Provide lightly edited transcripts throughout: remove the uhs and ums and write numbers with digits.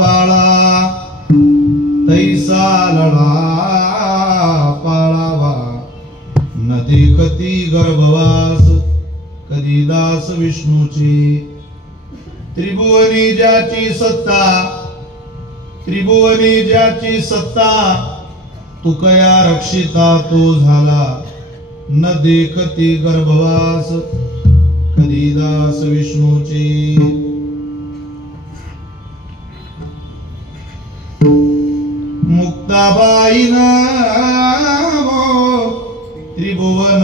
बाळा तैसा लढा पाळावा न देखती गर्भवास कधी दास विष्णूची त्रिभुवनी ज्याची सत्ता तुकया रक्षिता तो झाला न देखती गर्भवास कधी दास विष्णूची मुक्ताबाई नामो त्रिभुवन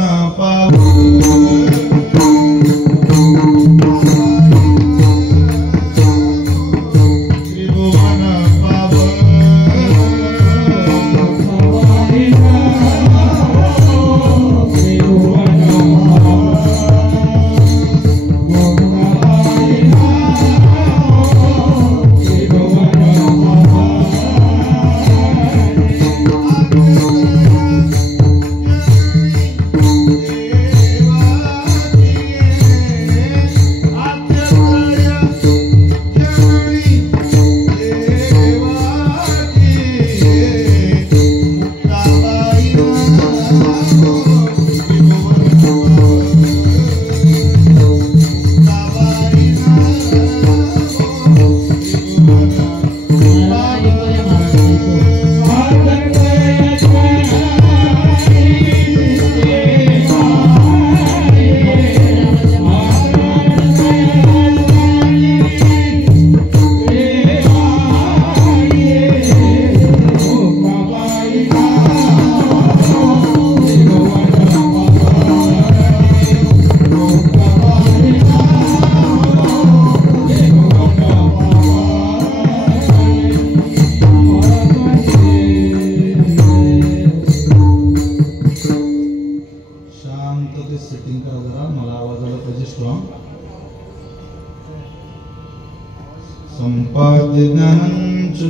संपाद्य ज्ञानंच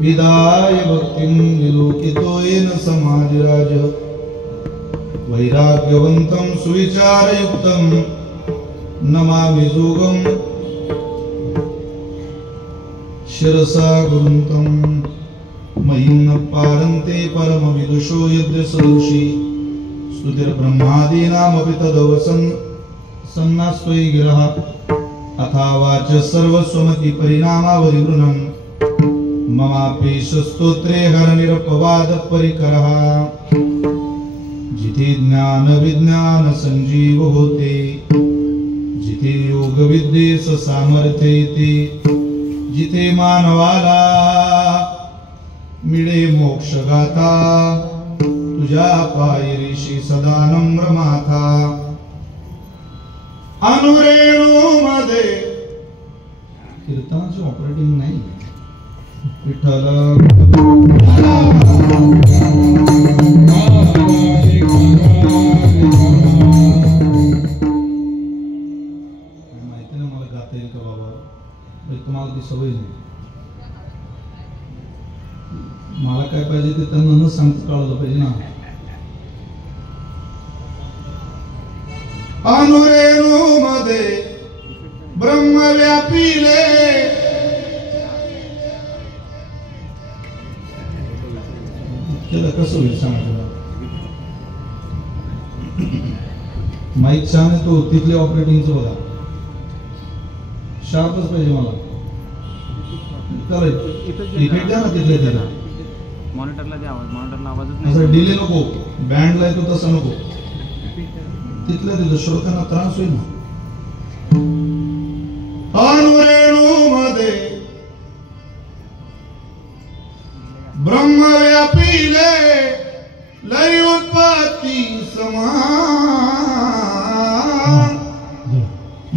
विदाय भक्तिं विलोकितो येन समाधिराज वैराग्यवन्तं सुविचारयुक्तं नमामि जोगं शिरसा गुरुन्तं मयि न पारन्ते परमविदुषो यद्य सदृशी स्तुतिर्ब्रह्मादीनामपि तदवसन् सन्नास्त्वयि गिरः अथावाच सर्वस्वमति परिणामावधि गृह्णन् ममापेश स्तोत्रे हरनिरपवाद परिकरः जिथे ज्ञान विज्ञान संजीव होते जिथे योग विद्येस सामर्थ्य येते जिथे मानवाला मिळे मोक्ष गाथा तुझ्या पायरीशी सदा नम्र माथा अनुरेणू मध्ये कीर्तनाचे ऑपरेटिंग नाही विठ्ठल माहिती ना मला गाता येईल का बाबा तुम्हाला ती सवय नाही मला काय पाहिजे ते त्यांना न सांगता कळलं पाहिजे ना अनुरेणू मध्ये ब्रह्म व्यापिले त्याला कसं होईल सांगा माईक छान तो तिथले ऑपरेटिंगचं बघा शार्पच पाहिजे मला इफेक्ट द्या ना तिथले त्याला मॉनिटरला द्या आवाज मॉनिटरला आवाजच नाही असं डिले नको बँडला येतो तसं नको तिथल्या तिथं श्रोतांना त्रास होईल ना अनुरेणू मध्ये ब्रह्म व्यापिले लय उत्पत्ती समान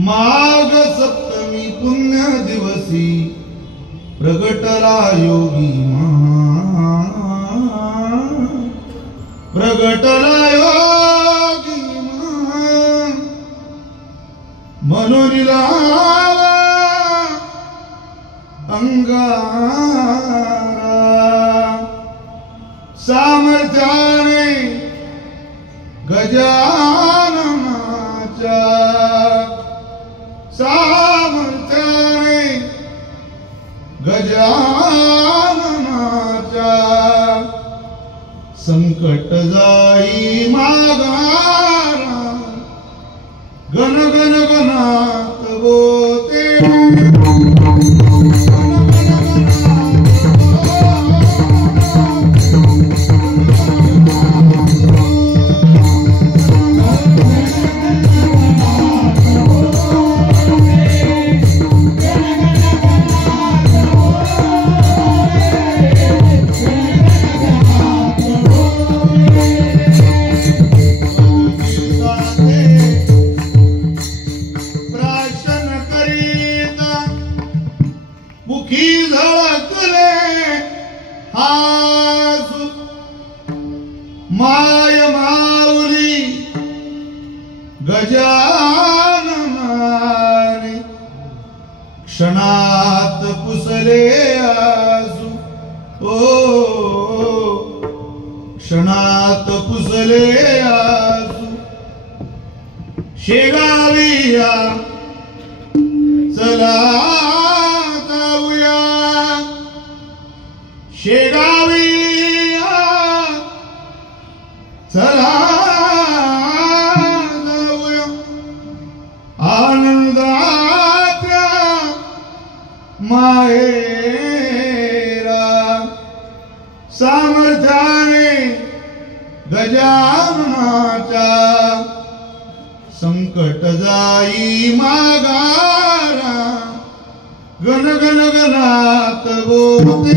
माघ सप्तमी पुण्य दिवसी प्रगटला योगी प्रगटला योगी मनोनिलावा अंगारा सामर्थ्याने गजाननाच्या सामर्थ्याने गजाननाच्या संकट जाई मागारा गण गण गणात बोते मुखी झळकले हासू माय माऊली गजाननाने क्षणात पुसले आसू ओ क्षणात पुसले आसू शेगाविया चला शेगाविया चला जाऊया आनंदाच्या माहेरा सामर्थ्याने गजाननाच्या संकट जाई मागारा गण गण गणात बोलते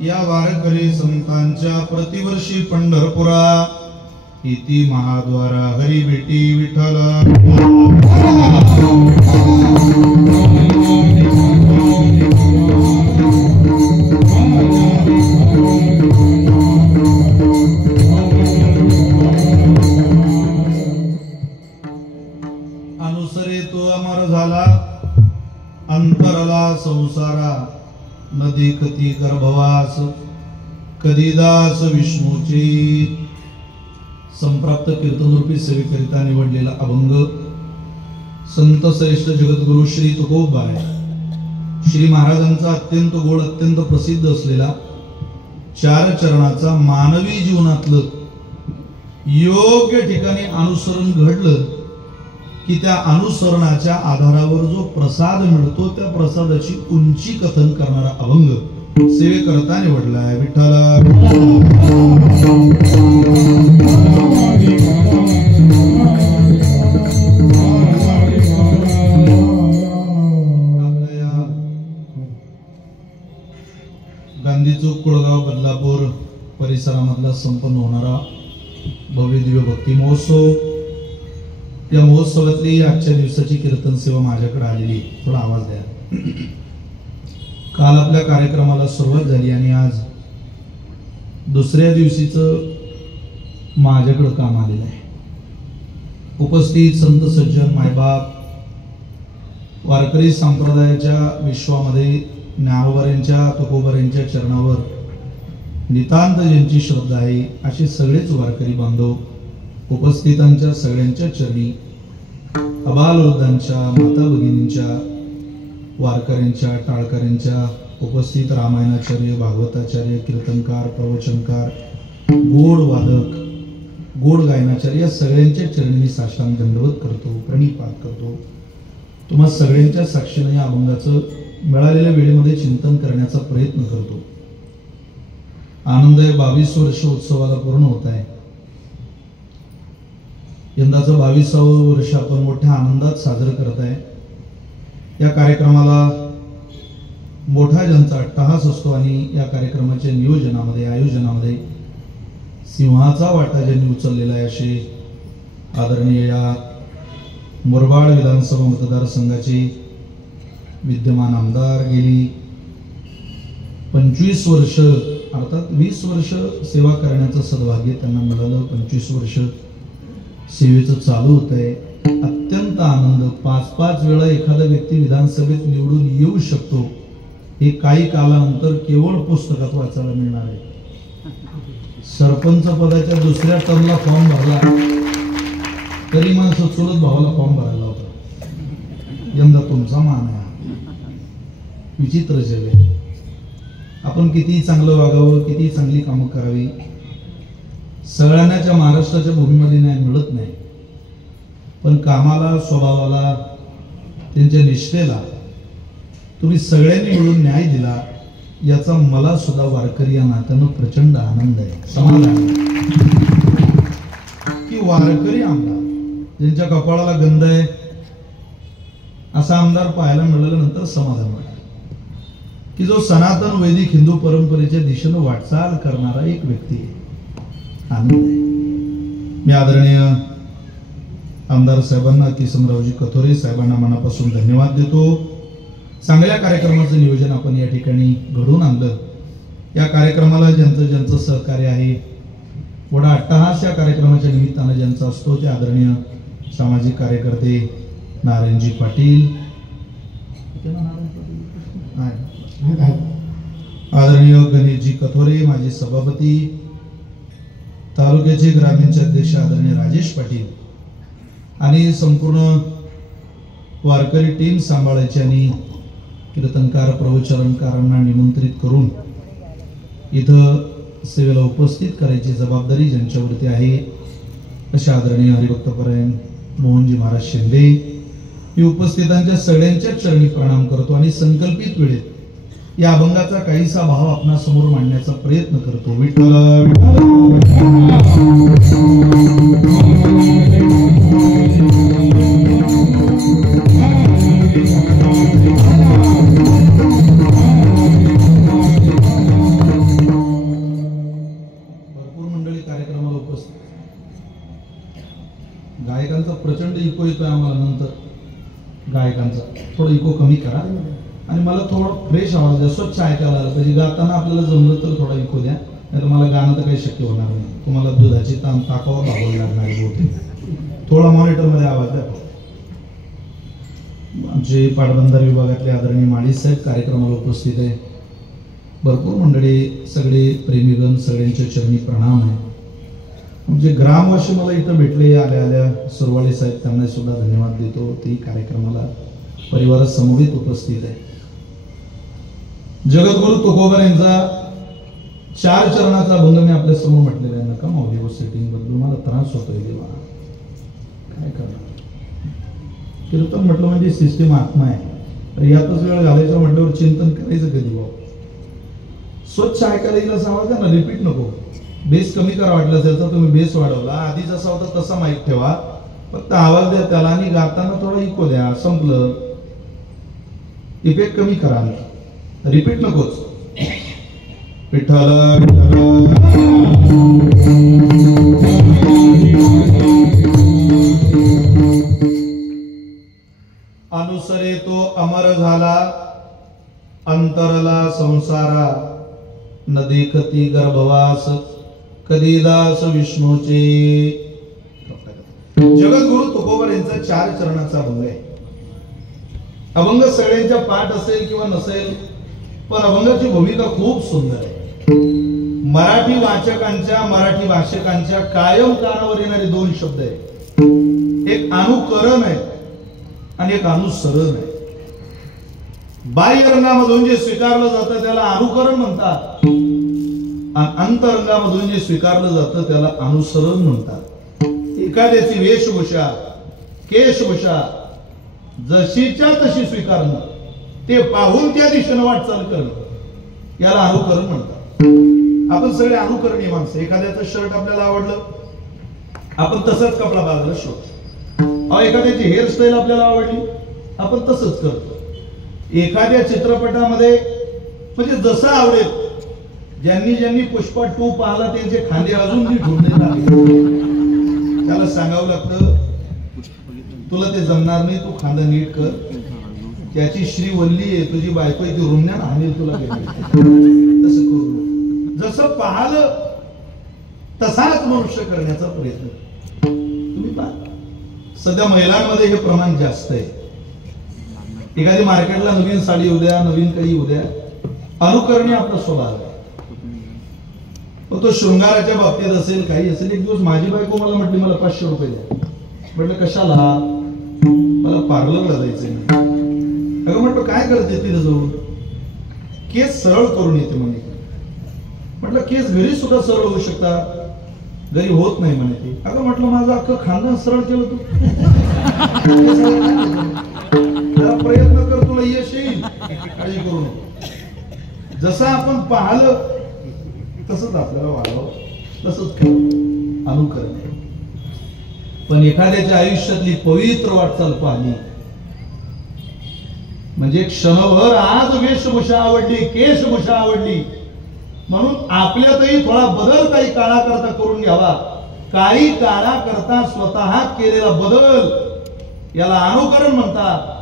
या वारकरी संतांच्या प्रतिवर्षी पंढरपुरा इति महाद्वारा हरी भेटी विठ्ठल अनुसरे तो अमर झाला अंतरला संसारा न देखती गर्भवास कधी दास विष्णूची संप्राप्त कीर्तनरूपी सेवेकरिता निवडलेला अभंग संत श्रेष्ठ जगद्गुरु श्री तुकोबाय श्री महाराजांचा अत्यंत गोड अत्यंत प्रसिद्ध असलेला चार चरणाचा मानवी जीवनातलं योग्य ठिकाणी अनुसरण घडलं की त्या अनुसरणाच्या आधारावर जो प्रसाद मिळतो त्या प्रसादाची उंची कथन करणारा अभंग सेवेकरता निवडलाय विठ्ठल गांधी चौक कुळगाव बदलापूर परिसरामधला संपन्न होणारा भव्य दिव्य भक्ती महोत्सव या महोत्सवातली आजच्या दिवसाची कीर्तन सेवा माझ्याकडे आलेली थोडा आवाज द्या काल आपल्या कार्यक्रमाला सुरुवात झाली आणि आज दुसऱ्या दिवशीचं माझ्याकडे काम आलेलं आहे उपस्थित संत सज्जन मायबाप वारकरी संप्रदायाच्या विश्वामध्ये ज्ञानोबाऱ्यांच्या तुकोबाऱ्यांच्या चरणावर नितांत ज्यांची श्रद्धा आहे असे सगळेच वारकरी बांधव उपस्थितांच्या सगळ्यांच्या चरणी अबालवृद्धांच्या माता भगिनींच्या वारकऱ्यांच्या टाळकऱ्यांच्या उपस्थित रामायणाचार्य भागवताचार्य कीर्तनकार प्रवचनकार गोड वादक गोड गायनाचार्य या सगळ्यांच्या चरणी साष्टांग दंडवत करतो प्रणिपात करतो तुम्हा सगळ्यांच्या साक्षीने या अभंगाचं मिळालेल्या वेळेमध्ये चिंतन करण्याचा प्रयत्न करतो आनंद आहे 22 वर्ष उत्सवाला पूर्ण होत आहे यंदाचं 22वे वर्ष आपण मोठ्या आनंदात साजरं करत आहे या कार्यक्रमाला मोठा ज्यांचा अट्टहास असतो आणि या कार्यक्रमाच्या नियोजनामध्ये आयोजनामध्ये सिंहाचा वाटा ज्यांनी उचललेला आहे असे आदरणीय या मुरबाड विधानसभा मतदारसंघाचे विद्यमान आमदार गेली 25 वर्ष अर्थात 20 वर्ष सेवा करण्याचं सद्भाग्य त्यांना मिळालं 25 वर्ष सेवेचं चालू होत आहे अत्यंत आनंद 5-5 वेळा एखादा व्यक्ती विधानसभेत निवडून येऊ शकतो हे काही कालानंतर केवळ पुस्तकात वाचायला मिळणार आहे. सरपंच पदाच्या दुसऱ्या टर्मला फॉर्म भरला तरी माणसं चुलत भावाला फॉर्म भरायला होता. यंदा तुमचा मान आहे. विचित्र जग आहे. आपण किती चांगलं वागावं, किती चांगली कामं करावी, सगळ्यांच्या महाराष्ट्राच्या भूमीमध्ये न्याय मिळत नाही. पण कामाला, स्वभावाला, त्यांच्या निष्ठेला तुम्ही सगळ्यांनी मिळून न्याय दिला, याचा मला सुद्धा वारकरी या नात्यानं प्रचंड आनंद आहे, समाधान आहे. की वारकरी आमदार ज्यांच्या कपाळाला गंध आहे असा आमदार पाहायला मिळाल्यानंतर समाधान वाटतं. की जो सनातन वैदिक हिंदू परंपरेच्या दिशेनं वाटचाल करणारा एक व्यक्ती आहे. आनंद आहे. मी आदरणीय आमदार साहेबांना, किसनरावजी कथोरे साहेबांना मनापासून धन्यवाद देतो. चांगल्या कार्यक्रमाचं नियोजन आपण या ठिकाणी घडवून आणलं. या कार्यक्रमाला ज्यांचं सहकार्य आहे, मोठा अट्टहास या कार्यक्रमाच्या निमित्तानं ज्यांचा असतो ते आदरणीय सामाजिक कार्यकर्ते नारायणजी पाटील, आदरणीय गणेशजी कथोरे, माजी सभापती, तालुक्याचे ग्रामीणचे अध्यक्ष आदरणीय राजेश पाटील आणि संपूर्ण वारकरी टीम सांभाळायची आणि कीर्तनकार प्रवचनकारांना निमंत्रित करून इथं सेवेला उपस्थित करायची जबाबदारी ज्यांच्यावरती आहे अशा आदरणीय हरिभक्तपरायण मोहनजी महाराज शिंदे, मी उपस्थितांच्या सगळ्यांच्या चरणी प्रणाम करतो आणि संकल्पित वेळेत या अभंगाचा काहीसा भाव आपणासमोर मांडण्याचा प्रयत्न करतो. विठ्ठल गायकांचा प्रचंड इको येतोय आम्हाला. नंतर गायकांचा थोडं इको कमी करा आणि मला थोडं फ्रेश आवाज द्या, स्वच्छ ऐकायला आलं पाहिजे. गाताना आपल्याला जमलं तर थोडा इको द्या, नाही तर मला गाणं तर काही शक्य होणार नाही. तुम्हाला दुधाची ताकावर भागावं लागणार होते. थोडा मॉनिटरमध्ये आवाज द्या. आमचे पाटबंधारे विभागातले आदरणीय माळी साहेब कार्यक्रमाला उपस्थित आहे. भरपूर मंडळी, सगळे प्रेमीगण, सगळ्यांच्या चरणी प्रणाम आहे. म्हणजे ग्रामवासी मला इथं भेटले आल्या आल्या, सुरवाळे साहेब, त्यांना सुद्धा धन्यवाद देतो. ते कार्यक्रमाला परिवारात समवेत उपस्थित आहे. जगद्गुरु तुकोबर यांचा 4 चरणाचा अभंग मी आपल्या समोर म्हटलेला आहे. नका माऊली व सेटिंग बदलू, मला त्रास होतोय देवा, काय करणार. कीर्तन म्हटलं म्हणजे सिस्टीम आत्मा आहे. तर यातच वेळ घालायचं म्हटल्यावर चिंतन करायचं कधी भाऊ. स्वच्छ ऐकायला येईल असं आवाज द्या ना, रिपीट नको. बेस कमी करा वाटलं असेल तर तुम्ही बेस वाढवला, आधी जसा होता तसा माईक ठेवा, फक्त आवाज द्या त्याला आणि गाताना थोडा इको द्या, संपलं. इफेक्ट कमी करा, रिपीट नकोच. विठ्ठल अनुसरे तो अमर झाला, अंतरला संसारा, न देखती गर्भवास, कधी दास विष्णूचे. जगद्गुरु तुकोबर यांचा 4 चरणाचा अभंग आहे. अभंग सगळ्यांच्या पाठ असेल किंवा नसेल, पण अभंगाची भूमिका खूप सुंदर आहे. मराठी वाचकांच्या, मराठी भाषकांच्या कायम कानावर येणारे 2 शब्द आहेत. एक अनुकरण आहे आणि एक अनुसरण आहे. बाह्य रंगामधून जे स्वीकारलं जातं त्याला अनुकरण म्हणतात, अंतरंगामधून जे स्वीकारलं जातं त्याला अनुसरण म्हणतात. एखाद्याची वेशभूषा, केशभूषा जशीच्या तशी स्वीकारणं, ते पाहून त्या दिशेनं वाटचाल करणं, याला अनुकरण म्हणतात. आपण सगळे अनुकरणीय माणसं. एखाद्याचं शर्ट आपल्याला आवडलं, आपण तसंच कपडा बाजूला शोधतो. एखाद्याची हेअरस्टाईल आपल्याला आवडली, आपण तसंच करतो. एखाद्या चित्रपटामध्ये म्हणजे जसं आवडेल, ज्यांनी ज्यांनी पुष्पा 2 पाहिला त्यांचे खांदे अजून नीट होणे लागले, त्याला सांगावं लागतं तुला ते जमणार नाही, तू खांदा नीट कर. त्याची श्रीवल्ली आहे, तुझी बायको ती रुमण्यानं हाणेल तुला. तसं करू, जसं पाहिलं तसाच मनुष्य करण्याचा प्रयत्न. तुम्ही पहा, सध्या महिलांमध्ये हे प्रमाण जास्त आहे. एखादी मार्केटला नवीन साडी उद्या, नवीन काही उद्या, अनुकरणे आपला स्वभाव आहे. मग तो शृंगाराच्या बाबतीत असेल काही असेल. एक दिवस माझी बायको मला म्हटली मला 500 रुपये द्या. म्हटलं कशाला? मला पार्लरला जायचंय. अगं म्हटलं काय करते तिथे जाऊन? केस सरळ करून येते म्हणे. म्हटलं केस घरी सुद्धा सरळ होऊ शकतात, घरी होत नाही म्हणे ते. अगं म्हटलं माझं अख्खं खानदान सरळ केलं तू. जरा प्रयत्न कर, तुला यश येईल, काळजी करू नको. जसं आपण पाहिलं तसंच आपल्याला वाढावं, तसंच करावं. अनुकरण. पण एखाद्याच्या आयुष्यातली पवित्र वाटचाल पाहिली म्हणजे क्षणभर आज वेशभूषा आवडली, केशभूषा आवडली म्हणून आपल्यातही थोडा बदल काही काळाकरता करून घ्यावा. काही काळाकरता स्वतः केलेला बदल याला अनुकरण म्हणतात.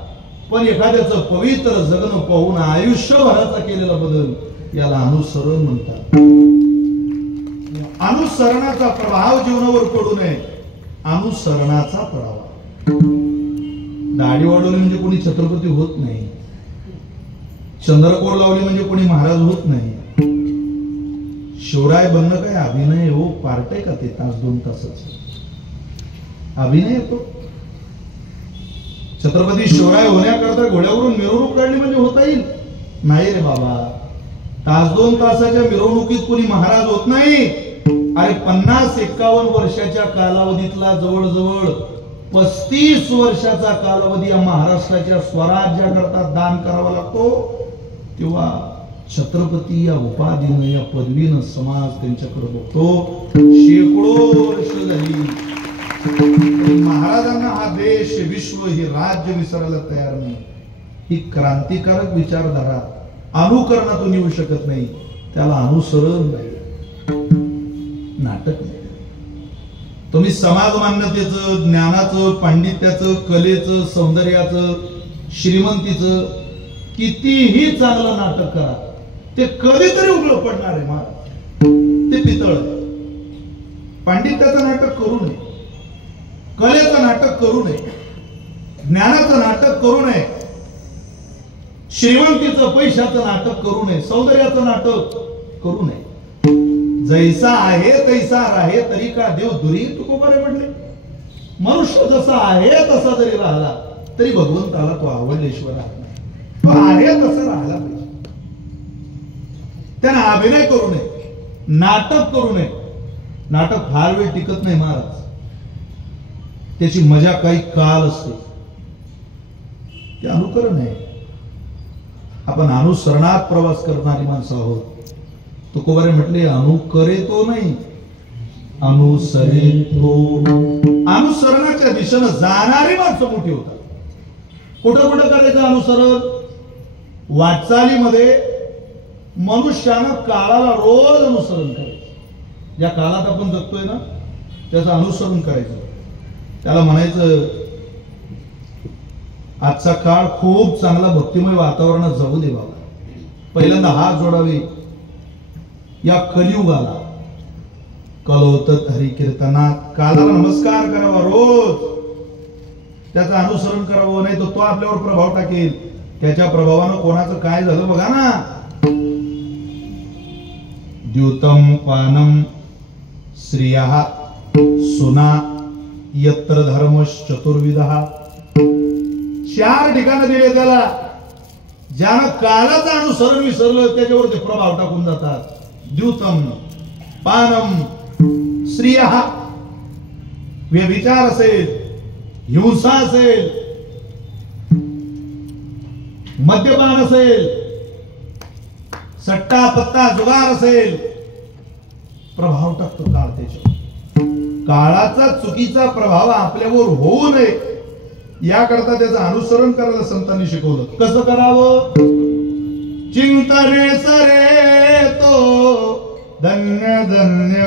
पण एखाद्याचं पवित्र जगणं पाहून आयुष्यभराचा केलेला बदल याला अनुसरण म्हणतात. अनुसरणाचा प्रभाव जीवनावर पडू नये. अनुसरणाचा प्रभाव. दाढी वाढवली म्हणजे कोणी छत्रपती होत नाही. चंद्रकोर लावली म्हणजे कोणी महाराज होत नाही. शिवराय बनणं काय अभिनय हो? पार्ट आहे का ते? तास 2 तासाच अभिनय येतो. छत्रपती शिवराय होण्याकरता घोड्यावरून मिरवणूक काढली म्हणजे होता येईल? नाही रे बाबा. तास 2 तासाच्या मिरवणुकीत कोणी महाराज होत नाही. अरे 50-51 वर्षाच्या कालावधीतला जवळजवळ 35 वर्षाचा कालावधी या महाराष्ट्राच्या स्वराज्याकरता दान करावा लागतो. तेव्हा छत्रपती या उपाधीनं, या पदवीनं समाज त्यांच्याकडे बघतो. शेकडो वर्ष झाली महाराजांना हा देश, विश्व, हे राज्य विसरायला तयार नाही. ही क्रांतिकारक विचारधारा अनुकरणातून येऊ शकत नाही. त्याला अनुसरण नाही, नाटक नाही. तुम्ही समाज मान्यतेचं, ज्ञानाचं, पांडित्याचं, कलेचं, सौंदर्याचं, श्रीमंतीचं कितीही चांगलं नाटक करा, ते कधीतरी उघड पडणार आहे. महाराज ते पितळ आहे. पांडित्याचं नाटक करू नये, कलेचं नाटक करू नये, ज्ञानाचं नाटक करू नये, श्रीमंतीचं, पैशाचं नाटक करू नये, सौंदर्याचं नाटक करू नये. जैसा आहे तैसा राहे तरी का देव दुरी, तुकोबारे म्हटले. मनुष्य जसा आहे तसा जरी राहिला तरी भगवंताला तो आवडल्याशिवाय राहत नाही. तो आहे तसा राहिला पाहिजे. त्यानं अभिनय करू नये, नाटक करू नये. नाटक फार वेळ टिकत नाही महाराज. त्याची मजा काही काल असते. ते अनुकरण आहे. आपण अनुसरणात प्रवास करणारी माणसं आहोत. तुकोबारे म्हटले अनुकरे तो नाही, अनुसरे तो. अनुसरणाच्या दिशेनं जाणारी माणसं मोठी होतात. कुठं कुठं करायचं अनुसरण? वाटचालीमध्ये मनुष्यानं काळाला रोज अनुसरण करायचं. ज्या काळात आपण जगतोय ना त्याचं अनुसरण करायचं. त्याला म्हणायचं आजचा काळ खूप चांगला भक्तिमय वातावरणात जगू दे बाबा. पहिल्यांदा हात जोडावे या कलियुगाला. कलवतत हरी कीर्तनात. काळाला नमस्कार करावा रोज. त्याचं अनुसरण करावं, नाही तर तो आपल्यावर प्रभाव टाकेल. त्याच्या प्रभावानं कोणाचं काय झालं बघा ना. द्युतम पानम स्त्रिया सुना यत्र धर्मश चतुर्विधः. 4 ठिकाणं दिले त्याला. ज्यानं काळाचं अनुसरण विसरलं त्याच्यावर ते प्रभाव टाकून जातात. द्युतम पानम स्त्रिया. व्यभिचार असेल, हिंसा असेल, मद्यपान असेल, सट्टा पत्ता जुगार असेल, प्रभाव टाकतो काळ त्याच्यावर. काळाचा चुकीचा प्रभाव आपल्यावर होऊ नये याकरता त्याचं अनुसरण करायला संतांनी शिकवलं. कसं करावं? चिंतने सरे तो धन्य धन्य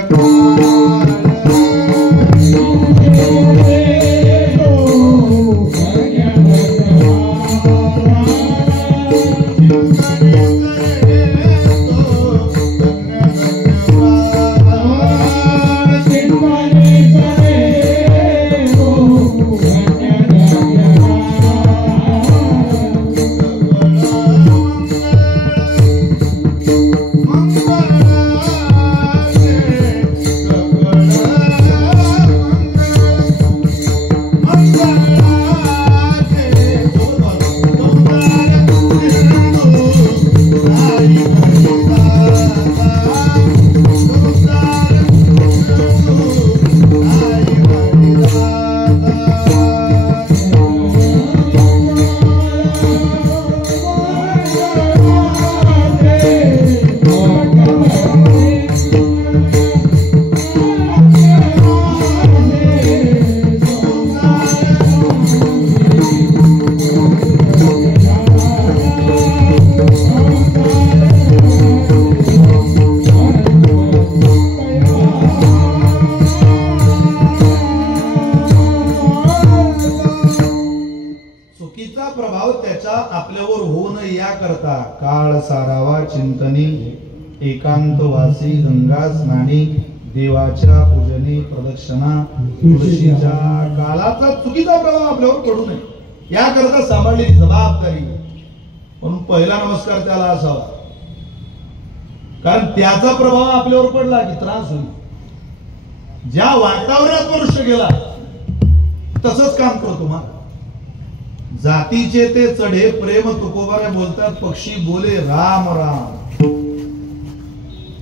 करावा चिंतनी, एकांतवासी गंगा स्नानी, देवाच्या पूजने प्रदक्षिणा, तुळशीच्या काळाचा चुकीचा प्रभाव आपल्यावर पडू नये याकरता सांभाळलेली जबाबदारी. म्हणून पहिला नमस्कार त्याला असावा, कारण त्याचा प्रभाव आपल्यावर पडला की त्रास होईल. ज्या वातावरणात मनुष्य गेला तसंच काम करतो. मग जातीचे ते चढे प्रेम तुकोबारे बोलतात, पक्षी बोले राम राम.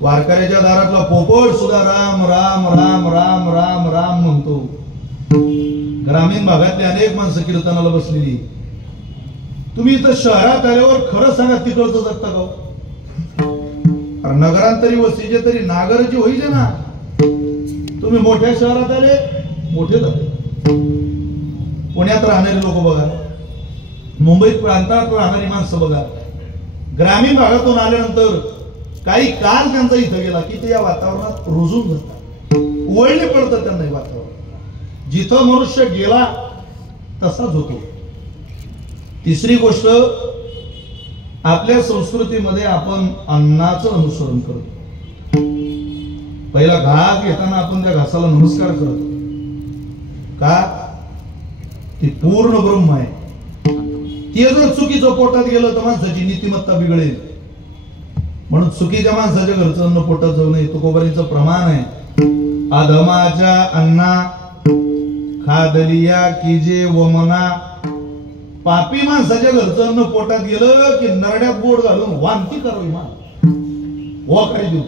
वारकऱ्याच्या दारातला पोपट सुद्धा राम राम राम राम राम राम म्हणतो. ग्रामीण भागातली अनेक माणसं कीर्तनाला बसलेली. तुम्ही इथं शहरात आल्यावर खरं सांगा तिकडचं जगता का? नगरांतरी वस्तीचे तरी नागरची व्हायचे ना. तुम्ही मोठ्या शहरात आले, मोठे झाले. पुण्यात राहणारी लोक बघा, मुंबईत प्रांतात राहणारी माणसं बघा, ग्रामीण भागातून आल्यानंतर काही काळ त्यांचा इथं गेला की ते या वातावरणात रुजून जातात, वळले पडतं त्यांना हे वातावरण. जिथं मनुष्य गेला तसाच होतो. तिसरी गोष्ट, आपल्या संस्कृतीमध्ये आपण अन्नाचं अनुसरण करतो. पहिला घास घेताना आपण त्या घासाला नमस्कार करतो. का? ते पूर्ण ब्रह्म आहे. ते जर चुकीचं पोटात गेलं तर माणसाची नीतिमत्ता बिघडेल. म्हणून चुकीच्या माणसाच्या घरचं अन्न पोटात जाऊ नये. तुकोबारीचं प्रमाण आहे, अधमाच्या अन्ना खादलिया कीजे वमना. पापी माणसाच्या घरचं अन्न पोटात गेलं की नरड्यात बोट घालून वांती करावी वाकडी देऊ.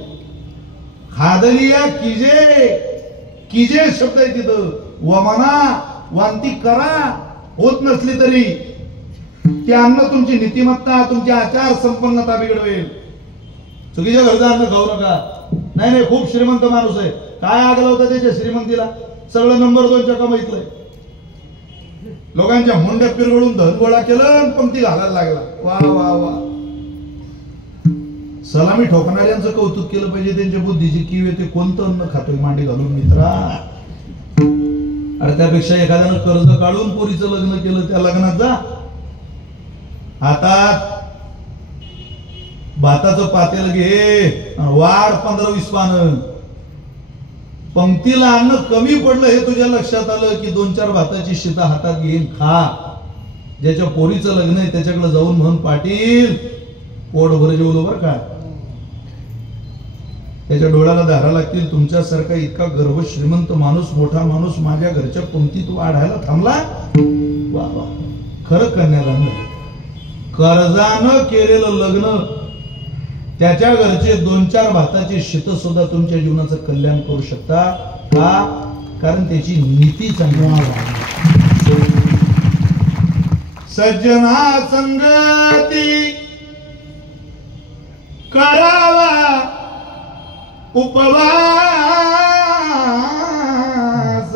खादलिया कीजे, कीजे शब्द आहे तिथं. वमना, वांती करा. होत नसली तरी ते अन्न तुमची नीतिमत्ता, तुमची आचार संपन्नता बिघडवेल. चुकीच्या घरचं अन्न खाऊ नका. नाही नाही, खूप श्रीमंत माणूस आहे, काय आगला होता त्याच्या श्रीमंतीला, सगळं नंबर 2च्या कमाईतलंय. लोकांच्या मुंड्या पिरगळून धन गोळा केलं आणि पंक्ती घालायला लागला. वा वा वा. सलामी ठोकणाऱ्यांचं कौतुक केलं पाहिजे. त्यांच्या बुद्धीची कीव येते. कोणतं अन्न खातोय मांडी घालून मित्रा? अरे त्यापेक्षा एखाद्यानं कर्ज काढून पोरीचं लग्न केलं, त्या लग्नात जा. हातात भाताचं पातेल घे, वाढ 15-20 पानं. पंक्तीला अन्न कमी पडलं हे तुझ्या लक्षात आलं की 2-4 भाताची शिता हातात घेऊन खा. ज्याच्या पोरीचं लग्न आहे त्याच्याकडे जाऊन म्हणून, पाटील पोटभर जेवलो बरं का. त्याच्या डोळ्याला धारा लागतील. तुमच्यासारखा इतका गर्व श्रीमंत माणूस, मोठा माणूस माझ्या घरच्या पंक्तीत वाढायला थांबला. वा वा. खरं कन्यादान. कर्जानं केलेलं लग्न त्याच्या घरचे 2-4 भाताचे शीत सुद्धा तुमच्या जीवनाचं कल्याण करू शकता. का? कारण त्याची नीती चांगली. सज्जना संगती करावा उपवास,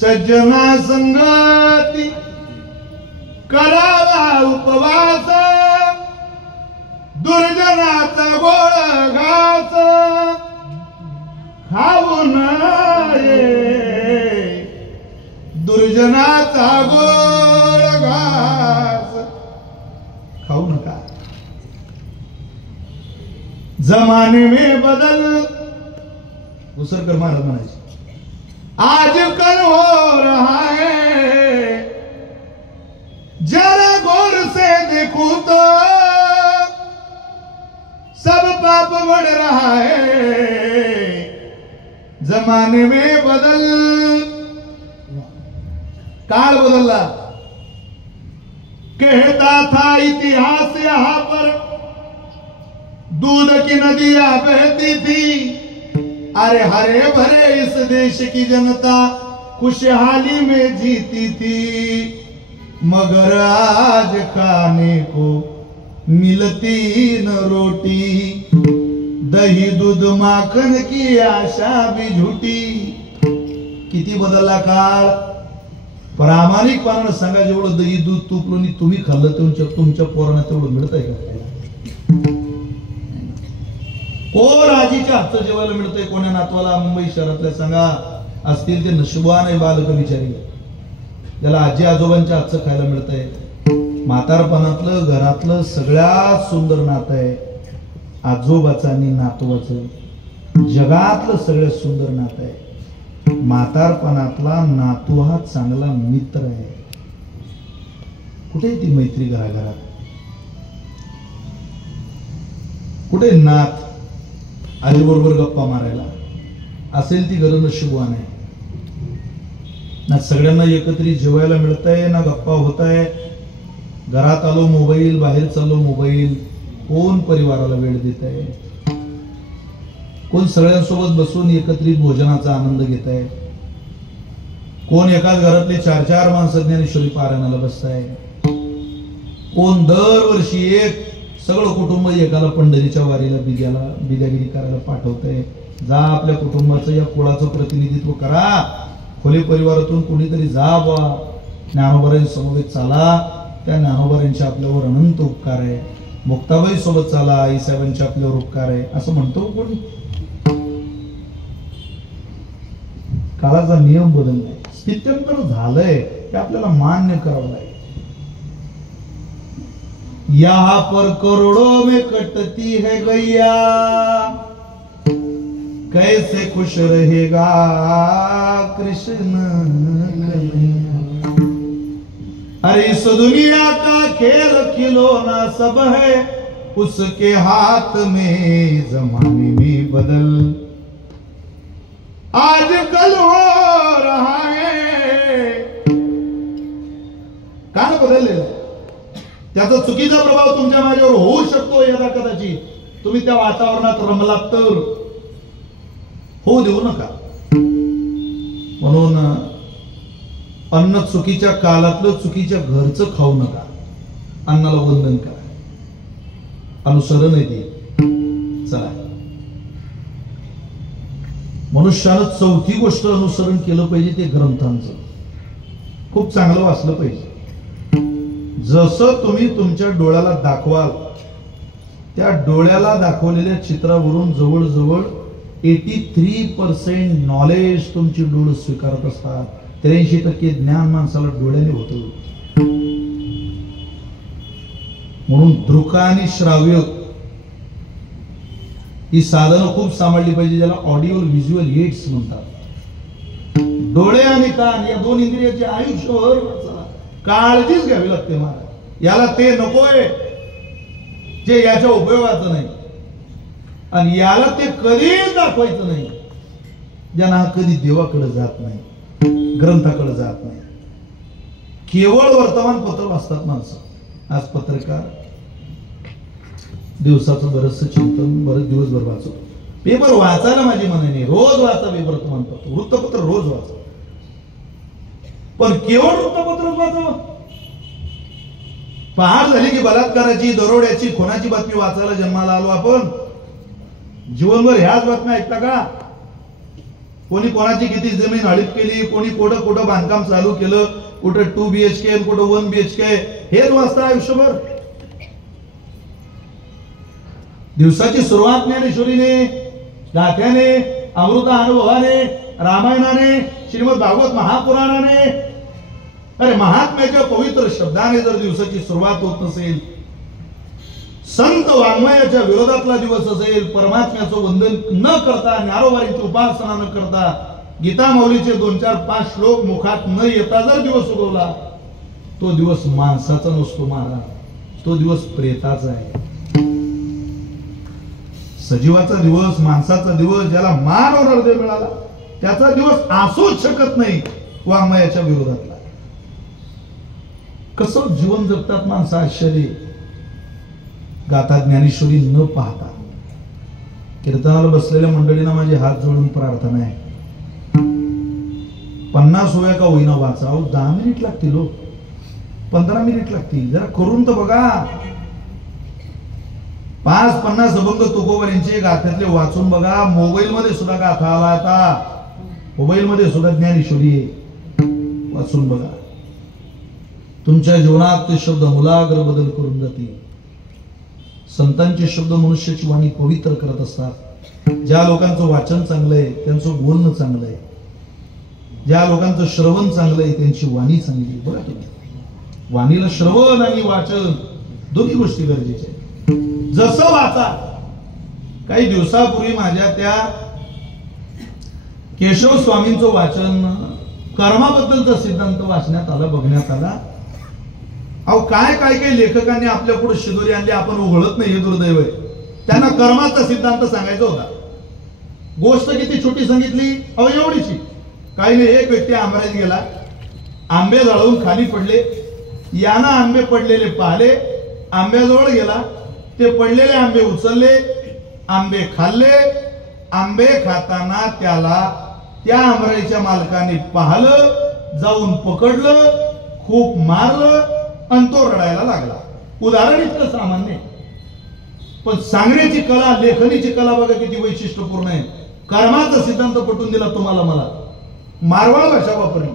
सज्जना संगती करावा उपवास, दुर्जनाचा गोळ घास खाऊ नये. दुर्जनाचा गोळ घास खाऊ नका. जमाने में बदल, उसरकर महाराज म्हणायचे, आजकल हो रहा है जरा गौर से देखो तो सब पाप बढ़ रहा है. जमाने में बदल, काल बदलला. कहता था इतिहास यहां पर दूध की नदियां बहती थी. अरे हरे भरे इस देश की जनता खुशहाली में जीती थी. मगर आज खाने को मिलती न रोटी, दही दूध माखन की आशा भी झूठी. किती बदलला काळ. प्रामाणिकपणानं सांगा, जेवढं दही दूध तूप लोणी तुम्ही खाल्लं तुमच्या पोरांना तेवढं मिळत आहे का? कोण आजीच्या हातचं जेवायला मिळतंय कोण्या नातवाला? मुंबई शहरातल्या सांगा. असतील ते नशिबान आहे बालक बिचारी, ज्याला आजी आजोबांच्या हातचं खायला मिळतंय. म्हातारपणातलं घरातलं सगळ्यात सुंदर नातं आहे आजोबाचं आणि नातवाचं. जगातलं सगळ्यात सुंदर नातं आहे म्हातारपणातला नातू हा चांगला मित्र आहे. कुठे ती मैत्री घराघरात? कुठे नात आई बरोबर गप्पा मारायला असेल ती गरज नशिबवान आहे ना. सगळ्यांना एकत्रित जेवायला मिळतंय ना गप्पा होत आहे. घरात आलो मोबाईल, बाहेर चाललो मोबाईल. कोण परिवाराला वेळ देत आहे? कोण सगळ्यांसोबत बसून एकत्रित भोजनाचा आनंद घेत आहे? कोण एकाच घरातली 4-4 माणसं ज्ञानेश्वरी पारायणाला बसताय? कोण दरवर्षी एक सगळं कुटुंब एकाला पंढरीच्या वारीला बिद्यागिरी करायला पाठवतंय. जा आपल्या कुटुंबाचं या कुळाचं प्रतिनिधित्व करा. खोले परिवारातून कोणीतरी जा बा ज्ञानोबारांच्या समवेत चाला. त्या ज्ञानोबारांच्या आपल्यावर अनंत उपकार आहे. मुक्ताबाई सोबत चाला, आईसाहेबांच्या आपल्यावर उपकार आहे असं म्हणतो कोणी? काळाचा नियम बदललाय, स्थित्यंतर झालंय ते आपल्याला मान्य करावं लागेल. यहाँ पर करोड़ों में कटती है गैया, कैसे खुश रहेगा कृष्ण कन्हैया. अरे इस दुनिया का खेल खिलौना सब है, उसके हाथ में जमाने में बदल आजकल हो रहा है. काय बदललेलं? त्याचा चुकीचा प्रभाव तुमच्या माझ्यावर होऊ शकतो यदा कदाचित. तुम्ही त्या वातावरणात रमलात तर होऊ देऊ नका. म्हणून अन्न चुकीच्या काळातलं चुकीच्या घरचं खाऊ नका. अन्नाला वंदन करा. अनुसरण आहे ते. चला, मनुष्यानं चौथी गोष्ट अनुसरण केलं पाहिजे ते ग्रंथांचं. खूप चांगलं वाचलं पाहिजे. जसं तुम्ही तुमच्या डोळ्याला दाखवाल त्या डोळ्याला दाखवलेल्या चित्रावरून जवळजवळ 83% नॉलेज तुमची डोळे स्वीकारत असतात. 83% ज्ञान माणसाला डोळ्याने होतं. म्हणून दृक आणि श्राव्य ही साधनं खूप सांभाळली पाहिजे, ज्याला ऑडिओ व्हिज्युअल एड्स म्हणतात. डोळे आणि कान या दोन इंद्रियाचे आयुष्यभर काळजीच घ्यावी लागते महाराज. याला ते नकोय जे याच्या उपयोगाचं नाही, आणि याला ते कधीच दाखवायचं नाही ज्यांना हा कधी देवाकडे जात नाही, ग्रंथाकडे जात नाही. केवळ वर्तमानपत्र वाचतात माणसं. आज पत्रकार दिवसाचं बरंचसं चिंतन बरंच दिवसभर वाचतो. पेपर वाचायला माझी मनाई नाही. रोज वाचावे वर्तमानपत्र, वृत्तपत्र रोज वाचा. पण केवळ वृत्तपत्रच वाचावं? पहाट झाली की बलात्काराची, दरोड्याची, खुनाची बातमी वाचायला जन्माला आलो आपण. जीवनभर ह्याच बातम्या ऐकता का? कोणी कोणाची किती जमीन हडप केली, कोणी कुठं बांधकाम चालू केलं, कुठं 2 BHK, कुठं 1 BHK, हेच वाचता आयुष्यभर. दिवसाची सुरुवात ज्ञानेश्वरीने, गाथ्याने, अमृत अनुभवाने, रामायणाने, श्रीमद भागवत महापुराणाने, अरे महात्म्याच्या पवित्र शब्दाने जर दिवसाची सुरुवात होत नसेल, संत वाङ्मयाच्या विरोधातला दिवस असेल, परमात्म्याचं वंदन न करता, ज्ञानोबारांची उपासना न करता, गीता माऊलीचे 2-4-5 श्लोक मुखात न येता जर दिवस उगवला, तो दिवस माणसाचा नसतो महाराज, तो दिवस प्रेताचा आहे. सजीवाचा दिवस, माणसाचा दिवस, ज्याला मान व हृदय मिळाला त्याचा दिवस असूच शकत नाही वाङ्मयाच्या विरोधातला. कसं जीवन जगतात माणसं आश्चर्य. गाथा ज्ञानेश्वरी न पाहता. कीर्तनाला बसलेल्या मंडळींना माझे हात जोडून प्रार्थना आहे, 50 ओव्या का होईना वाचा. 10 मिनिट लागतील, 15 मिनिट लागतील. जरा करून तर बघा. 5-50 अभंग तुकोबारांचे गाथ्यातले वाचून बघा. मोबाईल मध्ये सुद्धा गाथा आला, आता मोबाईल मध्ये सुद्धा ज्ञानेश्वरी वाचून बघा. तुमच्या जीवनात ते शब्द मुलाग्र बदल करून जातील. संतांचे शब्द मनुष्याची वाणी पवित्र करत असतात. ज्या लोकांचं वाचन चांगलं आहे त्यांचं बोलणं चांगलं आहे, ज्या लोकांचं श्रवण चांगलं आहे त्यांची वाणी चांगली आहे. बघा तुम्ही वाणीला श्रवण आणि वाचन दोन्ही गोष्टी गरजेच्या आहेत. जसं वाचा. काही दिवसापूर्वी माझ्या त्या केशव स्वामींचं वाचन कर्माबद्दलचा सिद्धांत वाचण्यात आला, बघण्यात आला. अहो काय काय काही लेखकांनी आपल्या पुढे शिदोरी आणली, आपण उघडत नाही, हे दुर्दैव आहे. त्यांना कर्माचा सिद्धांत सांगायचा होता. गोष्ट किती छोटी सांगितली, अहो एवढीची. काही नाही, एक व्यक्ती आंब्यात गेला, आंबे जळून खाली पडले. यानं आंबे पडलेले पाहिले, आंब्याजवळ गेला, ते पडलेले आंबे उचलले, आंबे खाल्ले. आंबे खाताना त्याला त्या आंबराईच्या मालकाने पाहिलं, जाऊन पकडलं, खूप मारलं आणि तो रडायला लागला. उदाहरण इतकं सामान्य, पण सांगण्याची कला, लेखनीची कला बघा किती वैशिष्ट्यपूर्ण आहे. कर्माचा सिद्धांत पटवून दिला तुम्हाला, मला मारवाड भाषा वापरली.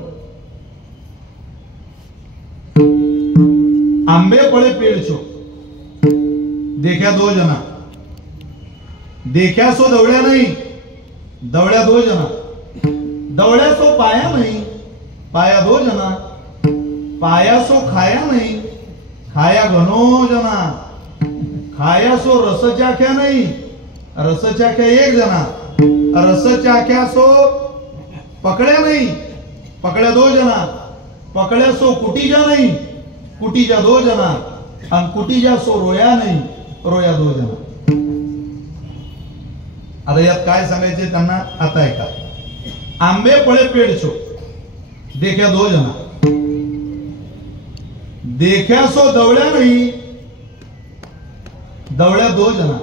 आंबे पड़े पेड़ छो, देखा दो जना. देखा सो दवड्या नहीं, दवड्या दो जना. दवड्या सो पाया नहीं, पाया दो जना. पाया सो खाया नहीं, खाया घनो जना. खाया सो रस चाख्या नहीं, रस चाख्या एक जना. रस चाख्या सो पकड्या नहीं, पकड्या दो जना. पकड्या सो कुटीजा नहीं, कुटीजा दो जना. आणि कुटीजा सो रोया नहीं, रोया दो जना. आता यात काय सांगायचे त्यांना, आता ऐका. आंबे पळे पेड़ छो, देखा दो जना. देखा सो दवड्या नहीं, दवड्या दो जना.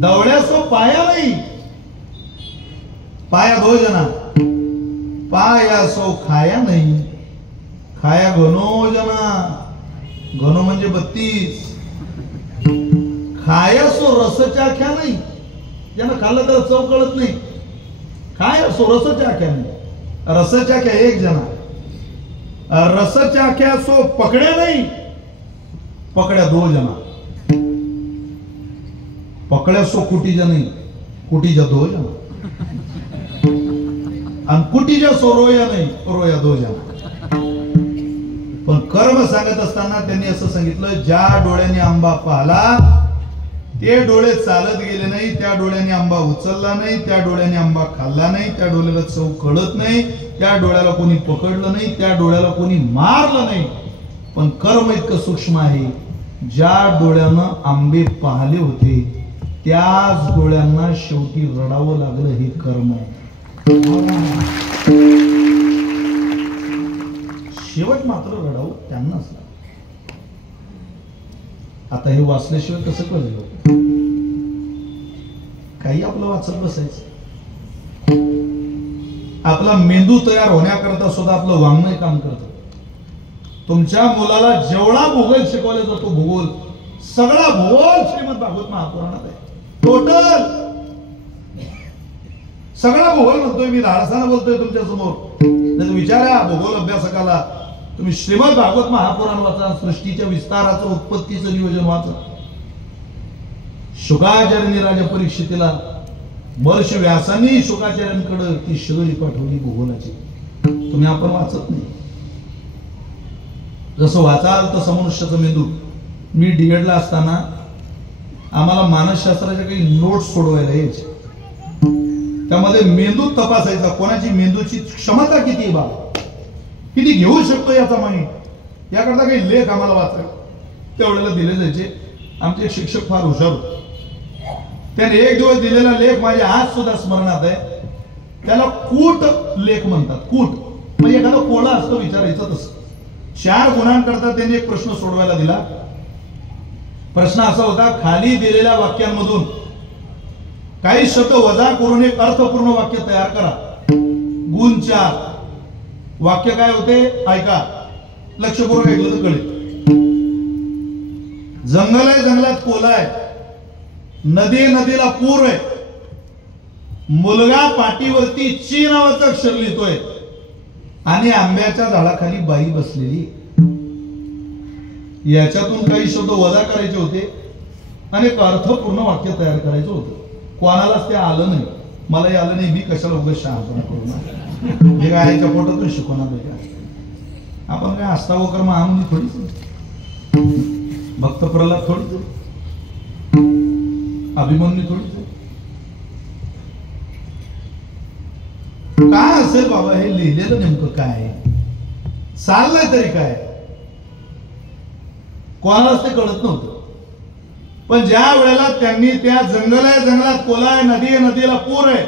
दवड्या सो पाया नहीं, पाया दो जना. पाया सो खाया नहीं, खाया घनो जना. घनो म्हणजे 32. खाया सो रस चाख्या नाही, ज्यानं खाल्लं तर चव कळत नाही. खाया सो रस चाख्या नाही, रस चाख्या एक जना. रस चाख्या सो पकड्या नाही, पकड्या दो जना. पकड्या सो कुटीजा नाही, कुटीजा दो जना. आणि कुटीजा सो रोया नाही, रोया दो जना. पण कर्म सांगत असताना त्यांनी असं सांगितलं, ज्या डोळ्याने आंबा पाहला ते डोळे चालत गेले नाही, त्या डोळ्याने आंबा उचलला नाही, त्या डोळ्याने आंबा खाल्ला नाही, त्या डोळ्याला चव कळत नाही, त्या डोळ्याला कोणी पकडलं नाही, त्या डोळ्याला कोणी मारलं नाही. पण कर्म इतकं सूक्ष्म आहे, ज्या डोळ्यानं आंबे पाहिले होते त्याच डोळ्यांना शेवटी रडावं लागलं. हे कर्म आहे. शेवट मात्र रडावं त्यांनाच. आता हे वाचल्याशिवाय कसं कळलं? काही आपलं वाचत बसायचं. आपला मेंदू तयार होण्याकरता सुद्धा आपलं वाङ्मय काम करतं. तुमच्या मुलाला जेवढा भूगोल शिकवला जातो, भूगोल सगळा भूगोल श्रीमद भागवत महापुराणात आहे. टोटल सगळा भूगोल म्हणतोय मी, धाडसानं बोलतोय तुमच्या समोर. विचारा भूगोल अभ्यासकाला, तुम्ही श्रीमद भागवत महापुराण वाचा, सृष्टीच्या विस्ताराचं, उत्पत्तीचं नियोजन वाचा. शुकाचार्यांनी राजा परीक्षितीला, महर्षी व्यासांनी शुकाचार्यांकडे ती शिदोरी पाठवली भूगोलाची. तुम्ही आपण वाचत नाही. जसं वाचाल तसं मनुष्याचा मेंदू. मी डीएडला असताना आम्हाला मानसशास्त्राच्या काही नोट्स सोडवायला यायचे. त्यामध्ये मेंदू तपासायचा, कोणाची मेंदूची क्षमता किती आहे, बाबा किती घेऊ शकतो याचा माहिती. याकरता काही लेख आम्हाला वाचायला त्यावेळेला दिले जायचे. आमचे शिक्षक फार हुशार होते. त्याने एक दिवस दिलेला लेख माझ्या आज सुद्धा स्मरणात आहे. त्याला कूट लेख म्हणतात. कूट म्हणजे एखादा कोळा असतो विचारायचं तसं. 4 गुणांकरता त्यांनी एक प्रश्न सोडवायला दिला. प्रश्न असा होता, खाली दिलेल्या वाक्यांमधून काही शब्द वजा करून एक अर्थपूर्ण वाक्य तयार करा. गुण 4. वाक्य काय होते ऐका, लक्षपूर्वक ऐकलं तर कळेल. जंगल आहे, जंगलात कोला आहे. नदी नदीला पूर आहे. मुलगा पाठीवरती ची नावाचं अक्षर लिहितोय आणि आंब्याच्या झाडाखाली बाई बसलेली. याच्यातून काही शब्द वजा करायचे होते आणि एक अर्थपूर्ण वाक्य तयार करायचं होतं. कोणालाच ते आलं नाही. मलाही आलं नाही. मी कशाला उगाच शहाणपणा करू ना, हे गायच्या पोटातून शिकवणार. आपण काय अस्तावकर महामुनी थोडीच, भक्त प्रल्हाद थोडीच, अभिमन्यू थोडीच. काय असेल बाबा हे लिहिलेलं नेमकं काय, चाललंय तरी काय, कोणालाच ते कळत नव्हतं. पण ज्या वेळेला त्यांनी त्या जंगलात कोला आहे, नदी आहे, नदीला पूर आहे,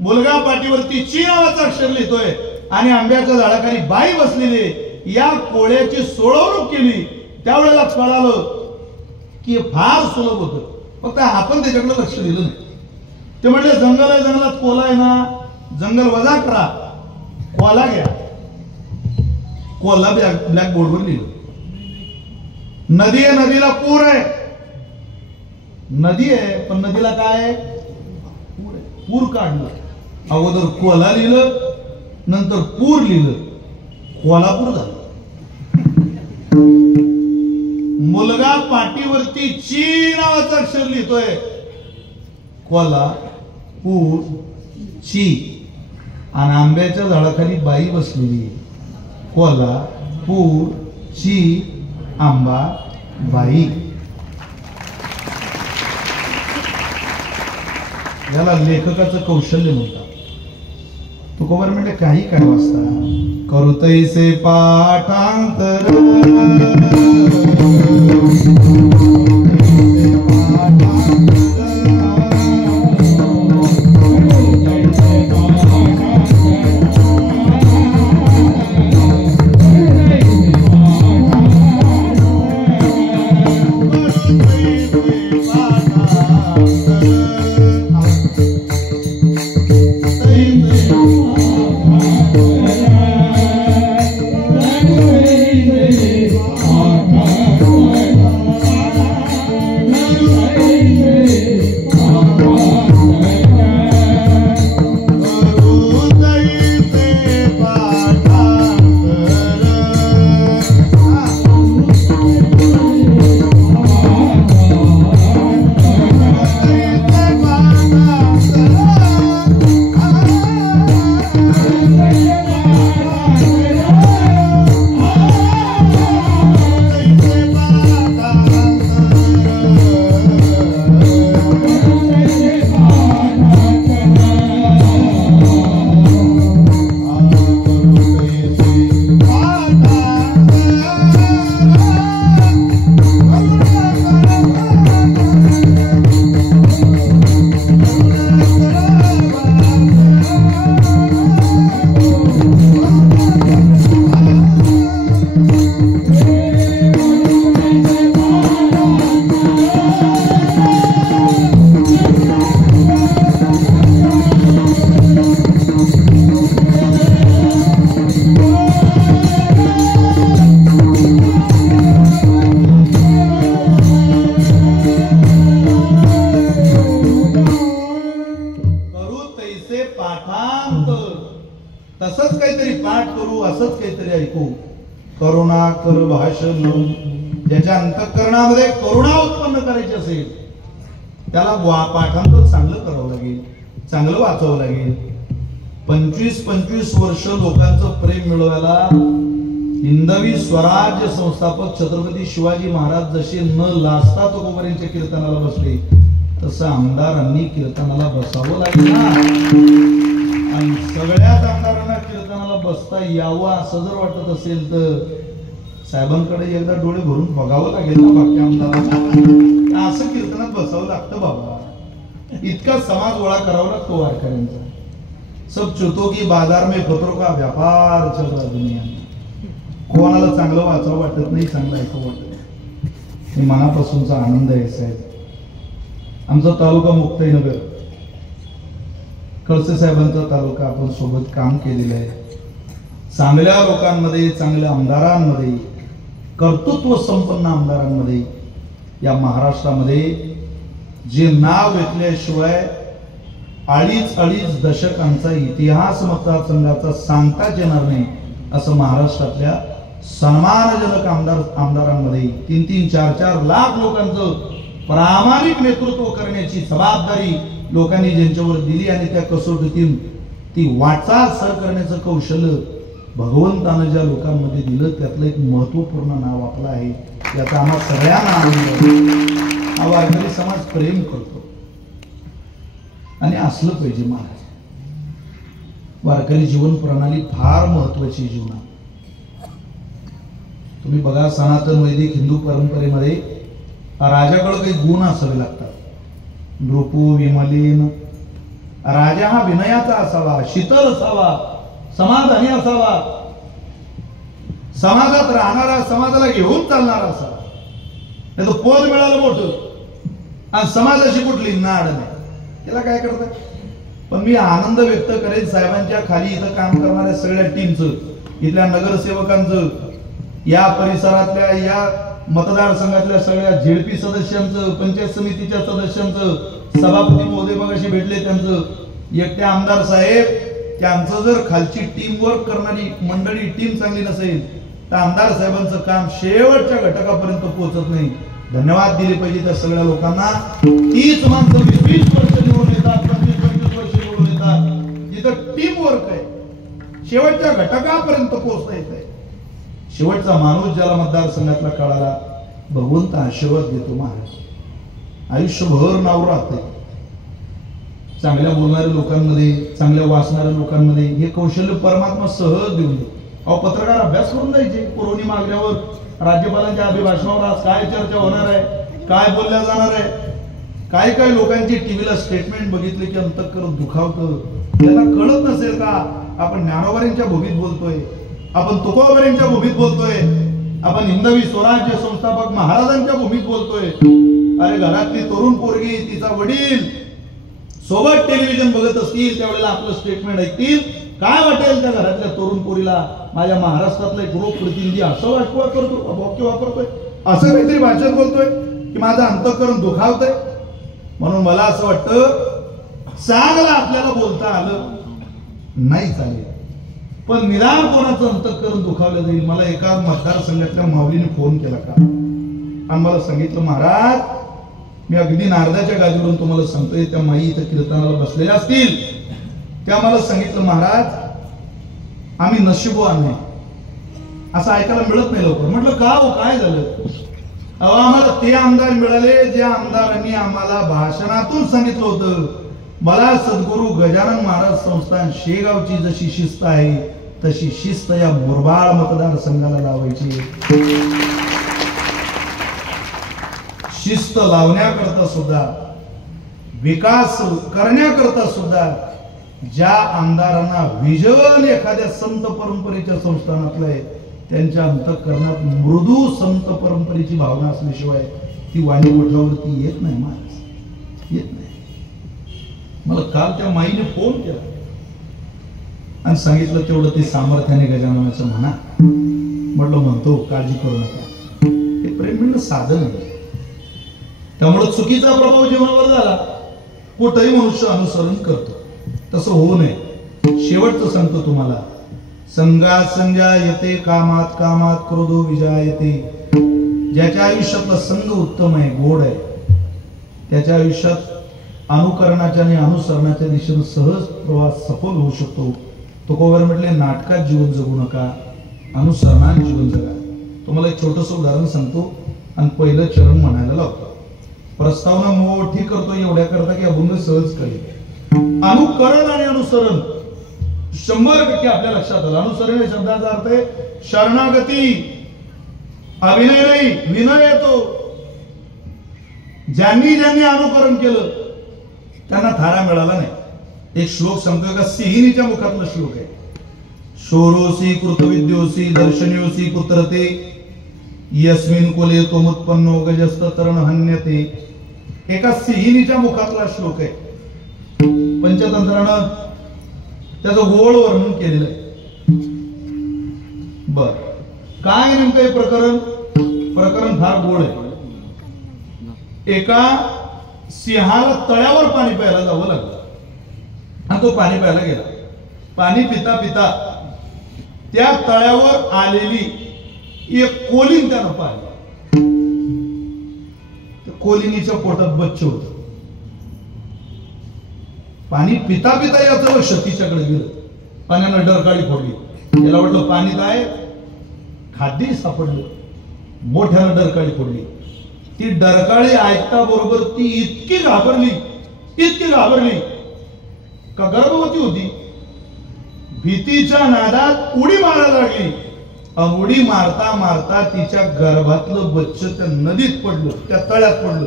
मुलगा पाठीवरती ची नावाचा अक्षर लिहितोय आणि आंब्याच्या झाडाखाली बाई बसलेली, या कोळ्याची सोडवणूक केली, त्यावेळेला कळालं की फार सुलभ होतं. फक्त आपण त्याच्याकडे लक्ष दिलं नाही. ते म्हटले जंगल आहे, जंगलात कोला आहे ना, जंगल वजा करा, कोला घ्या. कोला ब्लॅक बोर्डवर लिहिलं. नदी आहे, नदीला पूर आहे, नदी आहे पण नदीला काय आहे, पूर काढलं. अगोदर कोला लिहिलं, नंतर पूर लिहिलं, कोल्हापूर झालं. मुलगा पाठीवरती ची नावाचं अक्षर लिहितोय, कोला पूर ची, आणि आंब्याच्या झाडाखाली बाई बसलेली, कोला पूर ची आंबा बाई. याला लेखकाचं कौशल्य म्हणतात. तुकोबर म्हणजे काही काय वाचता करुतैसे पाठांतर, तसंच काहीतरी पाठ करू, असंच काहीतरी ऐकू. करुणा कर भाषण, ज्याच्या अंतःकरणामध्ये करुणा उत्पन्न करायची असेल त्याला पाठांतर चांगलं करावं लागेल, चांगलं वाचावं लागेल. 25-25 वर्ष लोकांचं प्रेम मिळवायला हिंदवी स्वराज्य संस्थापक छत्रपती शिवाजी महाराज जसे न लाजता तुकोबारांच्या कीर्तनाला बसले, तसं आमदारांनी कीर्तनाला बसावं लागेल ना. आणि सगळ्याच आमदारांना कीर्तनाला बसता यावं असं जर वाटत असेल तर साहेबांकडे एकदा डोळे भरून बघावं लागेल ना बाकी आमदारांना. असं कीर्तनात बसावं लागतं बाबा. इतका समाज गोळा करावा लागतो वारकऱ्यांचा. सब चुतो की बाजार में पत्रों का व्यापार चल रहा दुनिया में. कोणाला चांगलं वाचावं वाटत नाही, चांगलं ऐकावं वाटत नाही. हे मनापासूनचा आनंद आहे साहेब. आमचा तालुका मुक्ताईनगर, कळसे साहेबांचा तालुका आपण सोबत काम केलेलं आहे. चांगल्या लोकांमध्ये, चांगल्या आमदारांमध्ये, कर्तृत्व संपन्न आमदारांमध्ये या महाराष्ट्रामध्ये जे नाव घेतल्याशिवाय अडीच दशकांचा इतिहास मतदारसंघाचा सांगताच येणार नाही, असं महाराष्ट्रातल्या सन्मानजनक आमदारांमध्ये 3-3, 4-4 लाख लोकांचं प्रामाणिक नेतृत्व करण्याची जबाबदारी लोकांनी ज्यांच्यावर दिली आणि त्या कसोटीतून ती वाटचाल सर करण्याचं कौशल्य भगवंतानं ज्या लोकांमध्ये दिलं त्यातलं एक महत्वपूर्ण नाव आपलं आहे. याचा आम्हा सगळ्यांना आनंद आहे. हा वारकरी समाज प्रेम करतो आणि असलं पाहिजे. महाराज वारकरी जीवन प्रणाली फार महत्वाची जीवनात. तुम्ही बघा, सनातन वैदिक हिंदू परंपरेमध्ये राजाकडे काही गुण असावे लागतात. नृपू विमलीन, राजा हा विनयाचा असावा, शीतल असावा, समाधानी असावा, समाजात राहणारा, समाजाला घेऊन चालणारा असावा. नाही तर पद मिळालं मोठं आणि समाजाशी कुठली नाड नाही, त्याला काय करतात. पण मी आनंद व्यक्त करेन साहेबांच्या खाली इथं काम करणाऱ्या सगळ्या टीमचं, इथल्या नगरसेवकांचं, या परिसरातल्या या मतदारसंघातल्या सगळ्या झेडपी सदस्यांचं, पंचायत समितीच्या सदस्यांचं, सभापती महोदय मगाशी भेटले त्यांचं, एकट्या आमदार साहेब त्यांचं जर खालची टीम वर्क करणारी मंडळी टीम चांगली नसेल तर आमदार साहेबांचं काम शेवटच्या घटकापर्यंत पोहोचत नाही. धन्यवाद दिले पाहिजे त्या सगळ्या लोकांना. 30 माणसं 20 वर्ष निवडून येतात, 25 वर्ष निवडून येतात. जिथं टीम वर्क आहे, शेवटच्या घटकापर्यंत पोहोचता येत आहे. शेवटचा माणूस ज्याला मतदारसंघातला कळाला, भगवंत आशीर्वाद देतो. महाराज आयुष्यभर नाव राहते. चांगल्या बोलणाऱ्या लोकांमध्ये, चांगल्या वाचणाऱ्या लोकांमध्ये हे कौशल्य परमात्मा सहज देऊन देतो. अहो, पत्रकार अभ्यास करून जायचे. पुरवणी मागल्यावर राज्यपालांच्या अभिभाषणावर आज काय चर्चा होणार आहे, काय बोलल्या जाणार आहे. काही काही लोकांची टीव्हीला स्टेटमेंट बघितले की अंतःकरण दुखावतं. त्यांना कळत नसेल का आपण ज्ञानोबांच्या भूमीत बोलतोय, आपण तुकोबांच्या भूमीत बोलतोय, आपण हिंदवी स्वराज्य संस्थापक महाराजांच्या भूमीत बोलतोय. अरे, घरातली तरुण पोरगी, तिचा वडील सोबत टेलिव्हिजन बघत असतील त्यावेळेला आपलं स्टेटमेंट ऐकतील, काय वाटेल त्या घरातल्या तरुण पोरीला. माझ्या महाराष्ट्रातला एक लोकप्रतिनिधी असं वाक्य वापरतोय, असं काहीतरी भाषण बोलतोय की माझं अंतःकरण दुखावतंय. म्हणून मला असं वाटतं, चांगलं आपल्याला बोलता आलं नाही चालेल, पण निदान कोणाचं अंतःकरण दुखावलं जाईल. मला एका मतदारसंघातल्या माऊलीने फोन केला का आणि मला सांगितलं, महाराज मी अगदी नारदाच्या गादीवरून तुम्हाला सांगतोय, त्या माई इथं कीर्तनाला बसलेल्या असतील, त्या मला सांगितलं, महाराज आम्ही नशीबवान नाही, असं ऐकायला मिळत नाही लवकर. म्हटलं का हो, काय झालं. अहो, आम्हाला ते आमदार मिळाले ज्या आमदारांनी आम्हाला भाषणातून सांगितलं होतं, मला सद्गुरू गजानन महाराज संस्थान शेगावची जशी शिस्त आहे तशी शिस्त या मुरबाड मतदारसंघाला लावायची. शिस्त लावण्याकरता सुद्धा, विकास करण्याकरता सुद्धा ज्या आमदारांना विजन एखाद्या संत परंपरेच्या संस्थानातलं आहे, त्यांच्या अंतःकरणात मृदू संत परंपरेची भावना असल्याशिवाय ती वाणी कोठावरती येत नाही. महाराज येत नाही. मला काल त्या माईने फोन केला आणि सांगितलं तेवढं ते सामर्थ्याने गजाननाचं म्हणा. म्हटलं म्हणतो, काळजी करू नका. हे प्रेम म्हणणं साधन आहे. त्यामुळे चुकीचा प्रभाव जीवनावर झाला, कुठेही मनुष्य अनुसरण करतो. तसं होऊ नये. शेवटचं सांगतो तुम्हाला, संगा संजा येते कामात, कामात क्रोधो विजायते. ज्याच्या आयुष्यातला संघ उत्तम आहे, गोड आहे, त्याच्या आयुष्यात अनुकरणाच्या आणि अनुसरणाच्या दिशेने सहज प्रवास सफल होऊ शकतो. तुकोबर म्हटले, नाटकात जीवन जगू नका, अनुसरणात जीवन जगा. तुम्हाला एक छोटंसं उदाहरण सांगतो आणि पहिलं चरण म्हणायला लावतो. प्रस्तावना मोठी करतो एवढ्या करता की अभंग सहज कळेल. अनुकरण आणि अनुसरण 100% आपल्या लक्षात आलं. अनुसरण या शब्दाचा अर्थ आहे शरणागती, अभिनय नाही, विनय येतो. ज्यांनी ज्यांनी अनुकरण केलं त्यांना थारा मिळाला नाही. एक श्लोक सांगतोय का, सिहिनीच्या मुखातला श्लोक आहे. शोरोसी कृतविद्योसी दर्शन्योसी पुत्रते यस्मिन कुले तोमुत्पन्नो गजस्त तरण हन्यते. एका सिहिनीच्या मुखातला श्लोक आहे. पंचतंत्रानं त्याचं गोड वर्णन केलेलं आहे. बर, काय नेमकं हे प्रकरण फार गोड आहे. एका सिंहाला तळ्यावर पाणी प्यायला जावं लागलं आणि तो पाणी प्यायला गेला. पाणी पिता पिता त्या तळ्यावर आलेली एक कोलीन त्यानं पाहिलं. कोलिनीच्या पोटात बच्च होत. पाणी पिता पिता याचं लक्ष तिच्याकडे गेलं. पाण्यानं डरकाळी फोडली. त्याला वाटलं पाणी काय, खाद्य सापडलं. मोठ्यानं डरकाळी पडली. ती डरकाळी ऐकता बरोबर ती इतकी घाबरली का गर्भवती होती. भीतीच्या नादात उडी मारायला लागली. उडी मारता मारता तिच्या गर्भातलं बच्च त्या नदीत पडलं, त्या तळ्यात पडलं,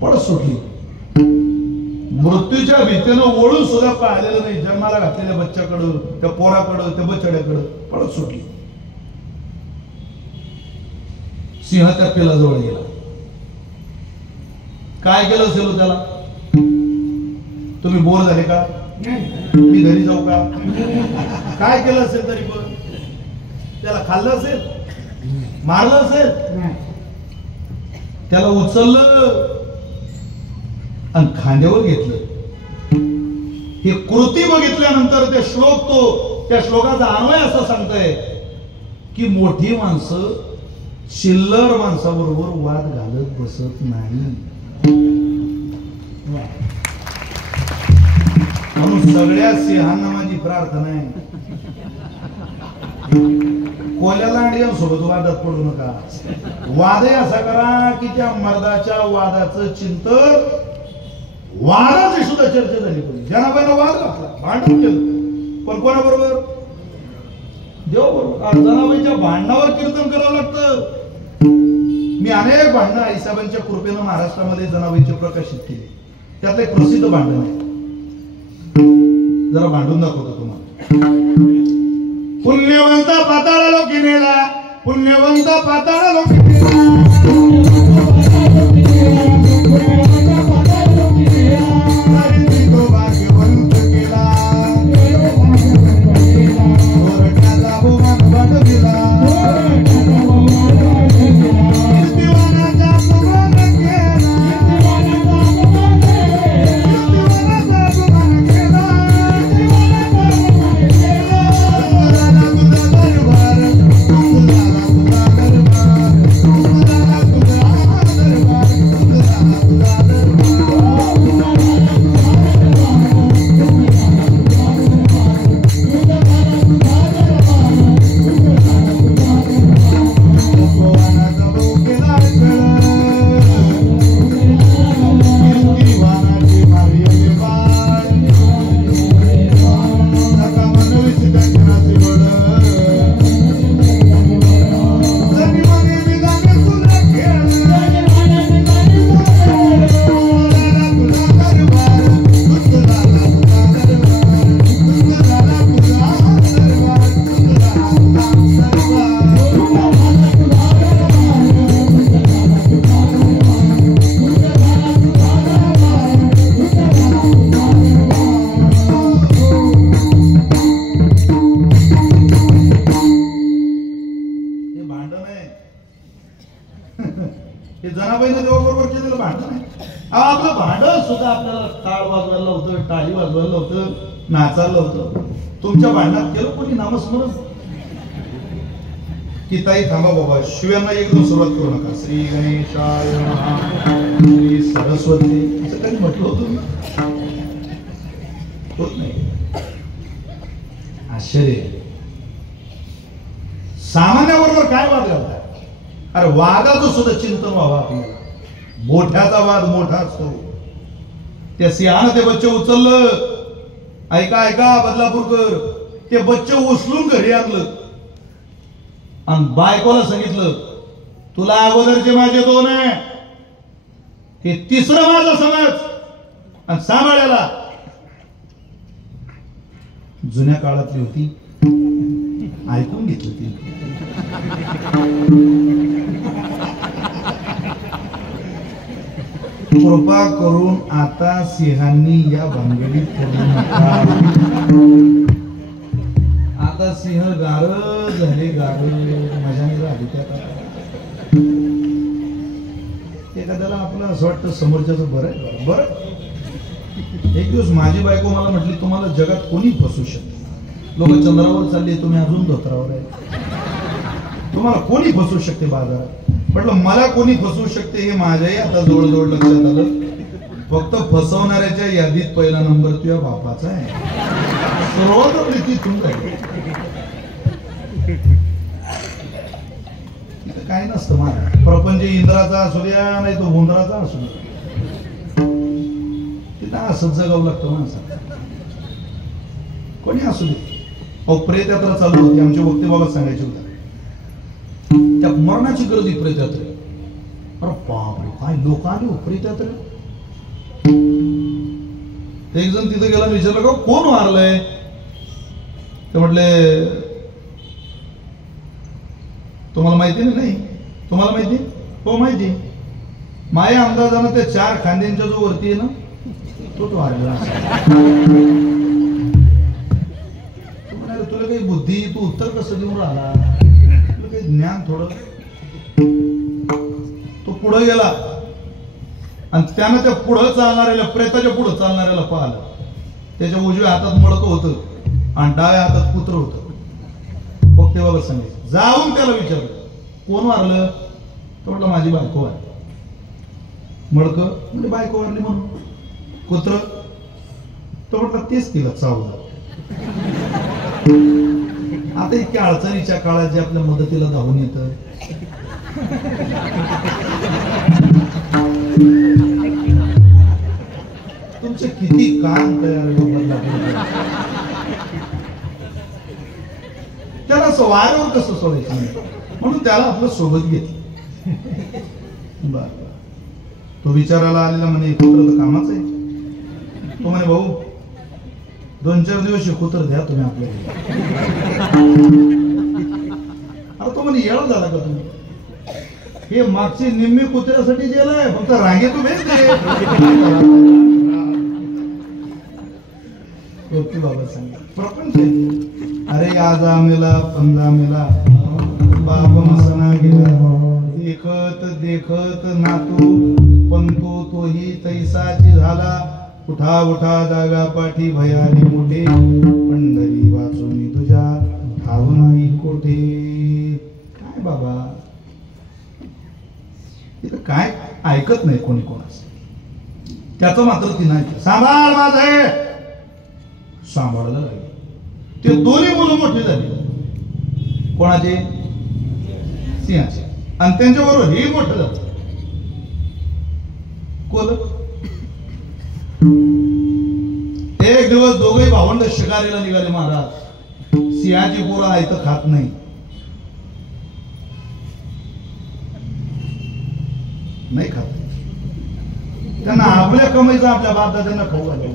पडत सुटली. मृत्यूच्या भीतीनं ओळून सुद्धा पाहिलेलं नाही जन्माला घातलेल्या बच्च्याकडं, त्या पोराकडं, त्या बच्चाड्याकडं, पडत सुटली. सिंह त्या पिलाजवळ गेला. काय केलं असेल त्याला? तुम्ही बोर झाले का? मी घरी जाऊ का? काय केलं असेल तरी पण त्याला खाल्लं असेल, मारलं असेल, त्याला उचललं आणि खांद्यावर घेतलं. हे कृती बघितल्यानंतर ते श्लोक, त्या श्लोकाचा अन्वय असं सांगताय की मोठी माणसं चिल्लर माणसाबरोबर वाद घालत बसत नाही. म्हणून सगळ्या सिंहांना माझी प्रार्थना आहे, कोल्याला आणि सोबत वादात पडू नका. वादही असा करा की त्या मर्दाच्या वादाचं चिंतन, वादाची सुद्धा चर्चा झाली पाहिजे. जनाबाईनं वाद घातला, भांडण केलं, पण कोणाबरोबर? देवाबरोबर. जनाबाईच्या भांडणावर कीर्तन करावं लागतं. मी अनेक भांडणं आईसाहेबांच्या कृपेनं महाराष्ट्रामध्ये जनाबाईचे प्रकाशित केले. त्यातलं एक प्रसिद्ध भांडण आहे, जरा भांडून दाखवतो तुम्हाला. पुण्यवंत पाताळा लोकी नेला, पुण्यवंत पाताळा लोकी भाग्यवंत केला, चोरट्याचा बहुमान वाट दिला, जनाबाईनं देवाबरोबर केलेलं भांडण आहे. आपलं भांडण सुद्धा आपल्याला टाळ वाजवायला होतं, टाळी वाजवायला होतं, नाचायला होतं. तुमच्या भांडणात केलं कोणी नामस्मरण की ताई थांबा बाबा, शिव्यांना एकदम सुरुवात करू नका. श्री गणेशाय नमः, श्री सरस्वती असं काही म्हटलं होतं होत नाही. आश्चर्य. सामान्याबरोबर काय वाद घालतात? अरे वादाचं सुद्धा चिंतन व्हावं आपल्याला. मोठ्याचा वाद मोठा असतो. त्या सिंहानं ते बच्चे उचललं. ऐका ऐका बदलापूरकर, ते बच्चे उचलून घरी आणलं आणि बायकोला सांगितलं, तुला अगोदरचे माझे 2 आहे, हे 3रं माझं समज. आणि सांभाळायला जुन्या काळातली होती, ऐकून घेतलं ती. कृपा करून आता सिंहांनी या भानगडीत पडू नका. आता सिंह गार झाले, गार मजाने राहिली. त्या एखाद्याला आपलं असं वाटतं समोरच्याचं बरं आहे, बरं. एक दिवस माझी बायको मला म्हटली, तुम्हाला जगात कोणी फसवू शकते. लोक चंद्रावर चालले, तुम्ही अजून धोत्रावर आहे. तुम्हाला कोणी फसवू शकते बाजारात? म्हटलं मला कोणी फसवू शकते हे माझ्याही आता जवळजवळ लक्षात आलं. फक्त फसवणाऱ्याच्या यादीत पहिला नंबर तुझ्या बापाचा आहे. सर्वत्र तिथून जाईल. तिथं काय नसतं महाराज. प्रपंच इंद्राचा असू द्या नाही तो उंदराचा असू द्या, तिथं असंच जगावं लागतं माणसाला, कोणी असू दे. अहो प्रेत यात्रा चालू होती, आमचे वक्ते बाबा सांगायचे होते त्या मरणाची गर्दी प्रेत यात्रे. अरे बापरे काय लोक आले प्रेत यात्रे. एक जण तिथे गेला, विचारलं का कोण मारलंय, ते म्हटले तुम्हाला माहिती नाही. तुम्हाला माहिती? हो माहिती. माझ्या अंदाजानं त्या 4 खांद्यांच्या जो वरती आहे ना तो मारलेला. तुला काही बुद्धी, तू उत्तर कसं देऊन राहिला, तुला काही ज्ञान थोडं. तो पुढे गेला आणि त्यानं त्या पुढं चालणाऱ्याला, प्रेताच्या पुढं चालणाऱ्याला पाहिलं. त्याच्या उजव्या हातात मडकं होतं आणि डाव्या हातात पुत्र होतं. मग ते बाबा सांगितलं, जाऊन त्याला विचारलं कोण मारलं. तो म्हटलं माझी बायको आहे. मडकं म्हणजे बायको मारली म्हणून. कुत्र, तो म्हटलं तेच तिला चावलं. आता इतक्या अडचणीच्या काळात जे आपल्या मदतीला धावून येतं, तुमचे किती काम तयार त्याला वाऱ्यावर कसं सोडायचं नाही, म्हणून त्याला आपलं सोबत घेतलं. बर, तो विचारायला आलेला म्हणे कुत्र तर कामाच आहे. तो म्हणे भाऊ 2-4 दिवस कुत्र द्या तुम्ही आपल्याला. अरे तो म्हणे येळा झाला का तुम्ही, हे मागची निम्मी कुत्र्यासाठी गेलाय, फक्त रांगे तू भेट दे. बाबा सांग प्रपंच. अरे आजा मेला पंजा मेला बाप मसना गेला, देखत देखत नातू पंतू तोही तैसाची झाला. उठा उठा जागा पाठी भयाने मोठे, पंढरी वाचून तुझ्या ठाव नाही कोठे. काय बाबा तिथं काय ऐकत नाही कोणी कोणाचं, त्याचं मात्र ती नाही. सांभाळ माझे, सांभाळलं लागले. ते दोन्ही मुलं मोठी झाली. कोणाचे? सिंहाचे. आणि त्यांच्याबरोबर हे मोठं झालं. कोण? एक दिवस दोघे भावंड शिकारीला निघाले महाराज. सिंहाची पोरं आहे तर खात नाही. नाही खात, त्यांना आपल्या कमाईचा आपल्या बापदादांना खाऊ घालावं.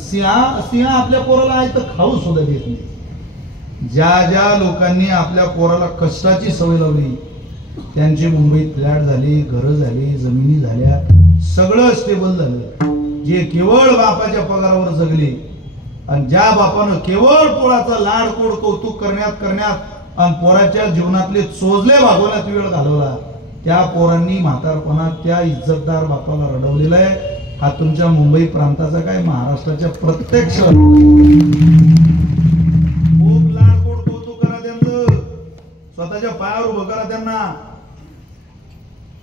सिंह आपल्या पोराला आहे तर खाऊ सुद्धा देत नाही. ज्या ज्या लोकांनी आपल्या पोराला कष्टाची सवय लावली त्यांची मुंबईत फ्लॅट झाली, घरं झाली, जमिनी झाल्या, सगळं स्टेबल झालं. जे केवळ बापाच्या पगारावर जगले आणि ज्या बापानं केवळ पोराचा लाडकोड कौतुक करण्यात आणि पोराच्या जीवनातले चोजले भागवण्यात वेळ घालवला, त्या पोरांनी म्हातारपणात त्या इज्जतदार बापाला रडवलेला आहे. हा तुमच्या मुंबई प्रांताचा काय, महाराष्ट्राच्या प्रत्येक खूप लाडकोड कौतुक करा त्यांचं, स्वतःच्या पायावर उभं करा त्यांना.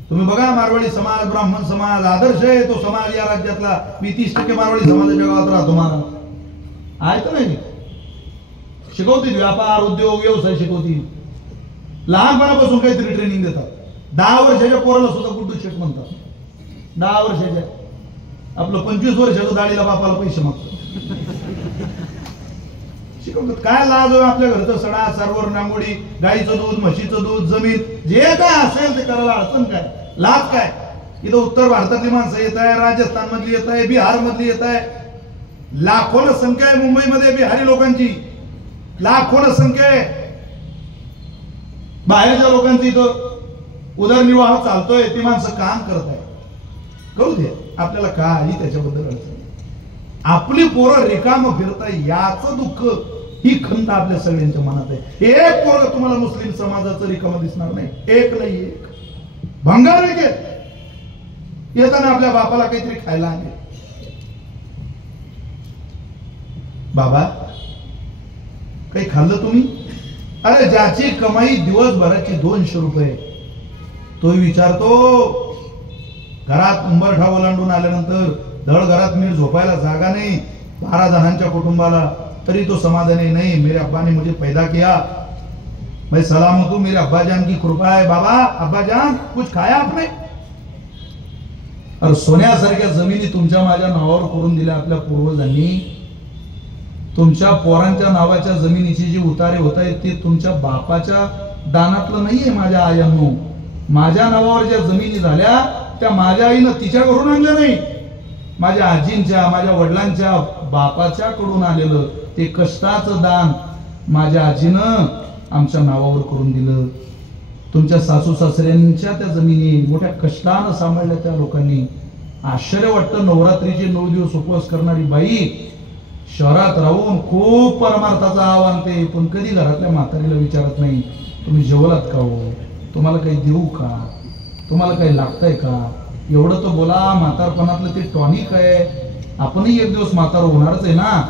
तुम्ही बघा मारवाडी समाज, ब्राह्मण समाज आदर्श आहे तो समाज या राज्यातला. मी 30% मारवाडी समाजाच्या गावात राहतो महाराज. आहे तर नाही, शिकवतील व्यापार उद्योग व्यवसाय शिकवतील. लहानपणापासून काहीतरी ट्रेनिंग देतात. 10 वर्षाच्या पोराला सुद्धा गुड्डू शेट म्हणतात. 10 वर्षाच्या, आपलं 25 वर्षाचं दाढीला बापाला पैसे मागतात. शिकवतात. काय लाज आहे आपल्या घरचं सडा सरवर नांगोडी, गाईचं दूध, म्हशीचं दूध, जमीन, जे काय असेल ते करायला अडचण काय, लाज काय. इथं उत्तर भारतातली माणसं येत आहे, राजस्थान मधली येत आहे, बिहार मधली येत आहे. लाखोनं संख्या आहे मुंबईमध्ये बिहारी लोकांची, लाखोनं संख्या आहे. बाहेरच्या लोकांची इथं उदरनिर्वाह चालतोय, ती माणसं काम करत आहे. करू दे, आपल्याला काही त्याच्याबद्दल अडचण. आपली पोरं रिकाम फिरताय याचं दुःख, ही खंत आपल्या सगळ्यांच्या मनात आहे. एक पोरं तुम्हाला मुस्लिम समाजाचं रिकाम दिसणार नाही, एक नाही एक. भंगार येताना आपल्या बापाला काहीतरी खायला आले. बाबा काही खाल्लं तुम्ही? अरे ज्याची कमाई दिवसभराची 200 रुपये, तो विचारतो घरात उंबरठा ओलांडून आल्यानंतर धड घरात नीट झोपायला जागा नाही, 12 जणांच्या कुटुंबाला, तरी तो समाधानी नहीं। मेरे अब्बा ने मुझे पैदा किया, मैं सलामत हूं, मेरे अब्बा जान की कृपा है। बाबा अब्बा जान कुछ खाया आपने? और सोन्यासारख्या जमिनी तुमच्या माझ्या नावावर करून दिल्या आपल्या पूर्वजांनी। तुमच्या पोरांच्या नावाच्या जमिनीची जी उतारे होत आहेत ते तुमच्या बापाच्या दानातलं नाहीये माझ्या आयांनो। माझ्या नावावर ज्या जमिनी झाल्या त्या माझ्या आईनं तिच्या घरून आणल्या नाही, माझ्या आजींच्या, माझ्या वडिलांच्या, बापाच्या कडून आलेलं ते कष्टाचं दान माझ्या आजीनं आमच्या नावावर करून दिलं। तुमच्या सासू सासऱ्यांच्या त्या जमिनी मोठ्या कष्टानं सांभाळल्या त्या लोकांनी। आश्चर्य वाटतं, नवरात्रीचे 9 दिवस उपवास करणारी बाई शहरात राहून खूप परमार्थाचं आव्हान ते, पण कधी घरातल्या म्हातारीला विचारत नाही तुम्ही जेवलात का हो, तुम्हाला काही देऊ का, तुम्हाला काही लागतंय का। एवढं तर बोला, म्हातारपणातलं ते टॉनिक आहे। आपणही एक दिवस म्हातार होणारच आहे ना।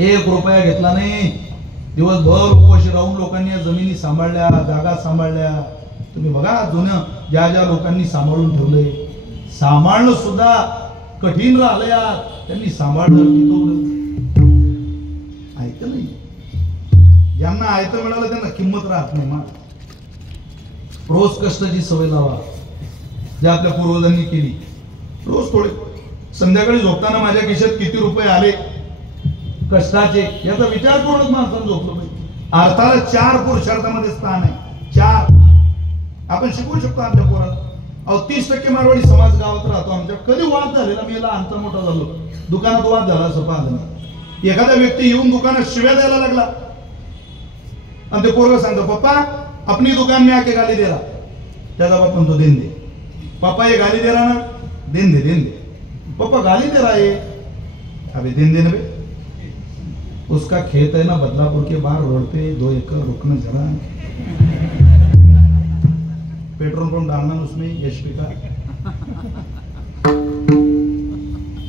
1 रुपया घेतला नाही, दिवसभर उपवाशी राहून लोकांनी या जमिनी सांभाळल्या, जागा सांभाळल्या। तुम्ही बघा जुनं ज्या ज्या लोकांनी सांभाळून ठेवलंय, सांभाळणं सुद्धा कठीण राहिलं यार, त्यांनी सांभाळलं ऐकलं नाही। ज्यांना ऐकतं मिळालं त्यांना किंमत राहत नाही। मग रोज कष्टाची सवय लावा, जे आपल्या पूर्वजांनी केली। रोज थोडे, संध्याकाळी झोपताना माझ्या खिशात किती रुपये आले कष्टाचे याचा विचार करूनच माणसानं झोपलं पाहिजे। अर्थाला 4 पुरुषार्थामध्ये स्थान आहे, 4 आपण शिकवू शकतो आपल्या पोराला। 30% मारवाडी समाज गावात राहतो आमच्या। कधी वाद झालेला, मी याला अंतर मोठा झालो, दुकानात वाद झाला असं पाहिलं नाही। एखादा व्यक्ती येऊन दुकानात शिव्या द्यायला लागला आणि ते पोरगा सांगतो पप्पा अपनी दुकान में आके गाली दे रहा, त्याचा बाप म्हणतो देन दे। पापा ये गाली दे रहा ना, देन दे देन दे। पापा गाली दे रहा है, अबे देन दे ना बे। उसका खेत है ना बदलापुर के बाहर रोड पे, 2 एकड़, रुकना जरा, पेट्रोल पंप डालना उसमें एचपी का।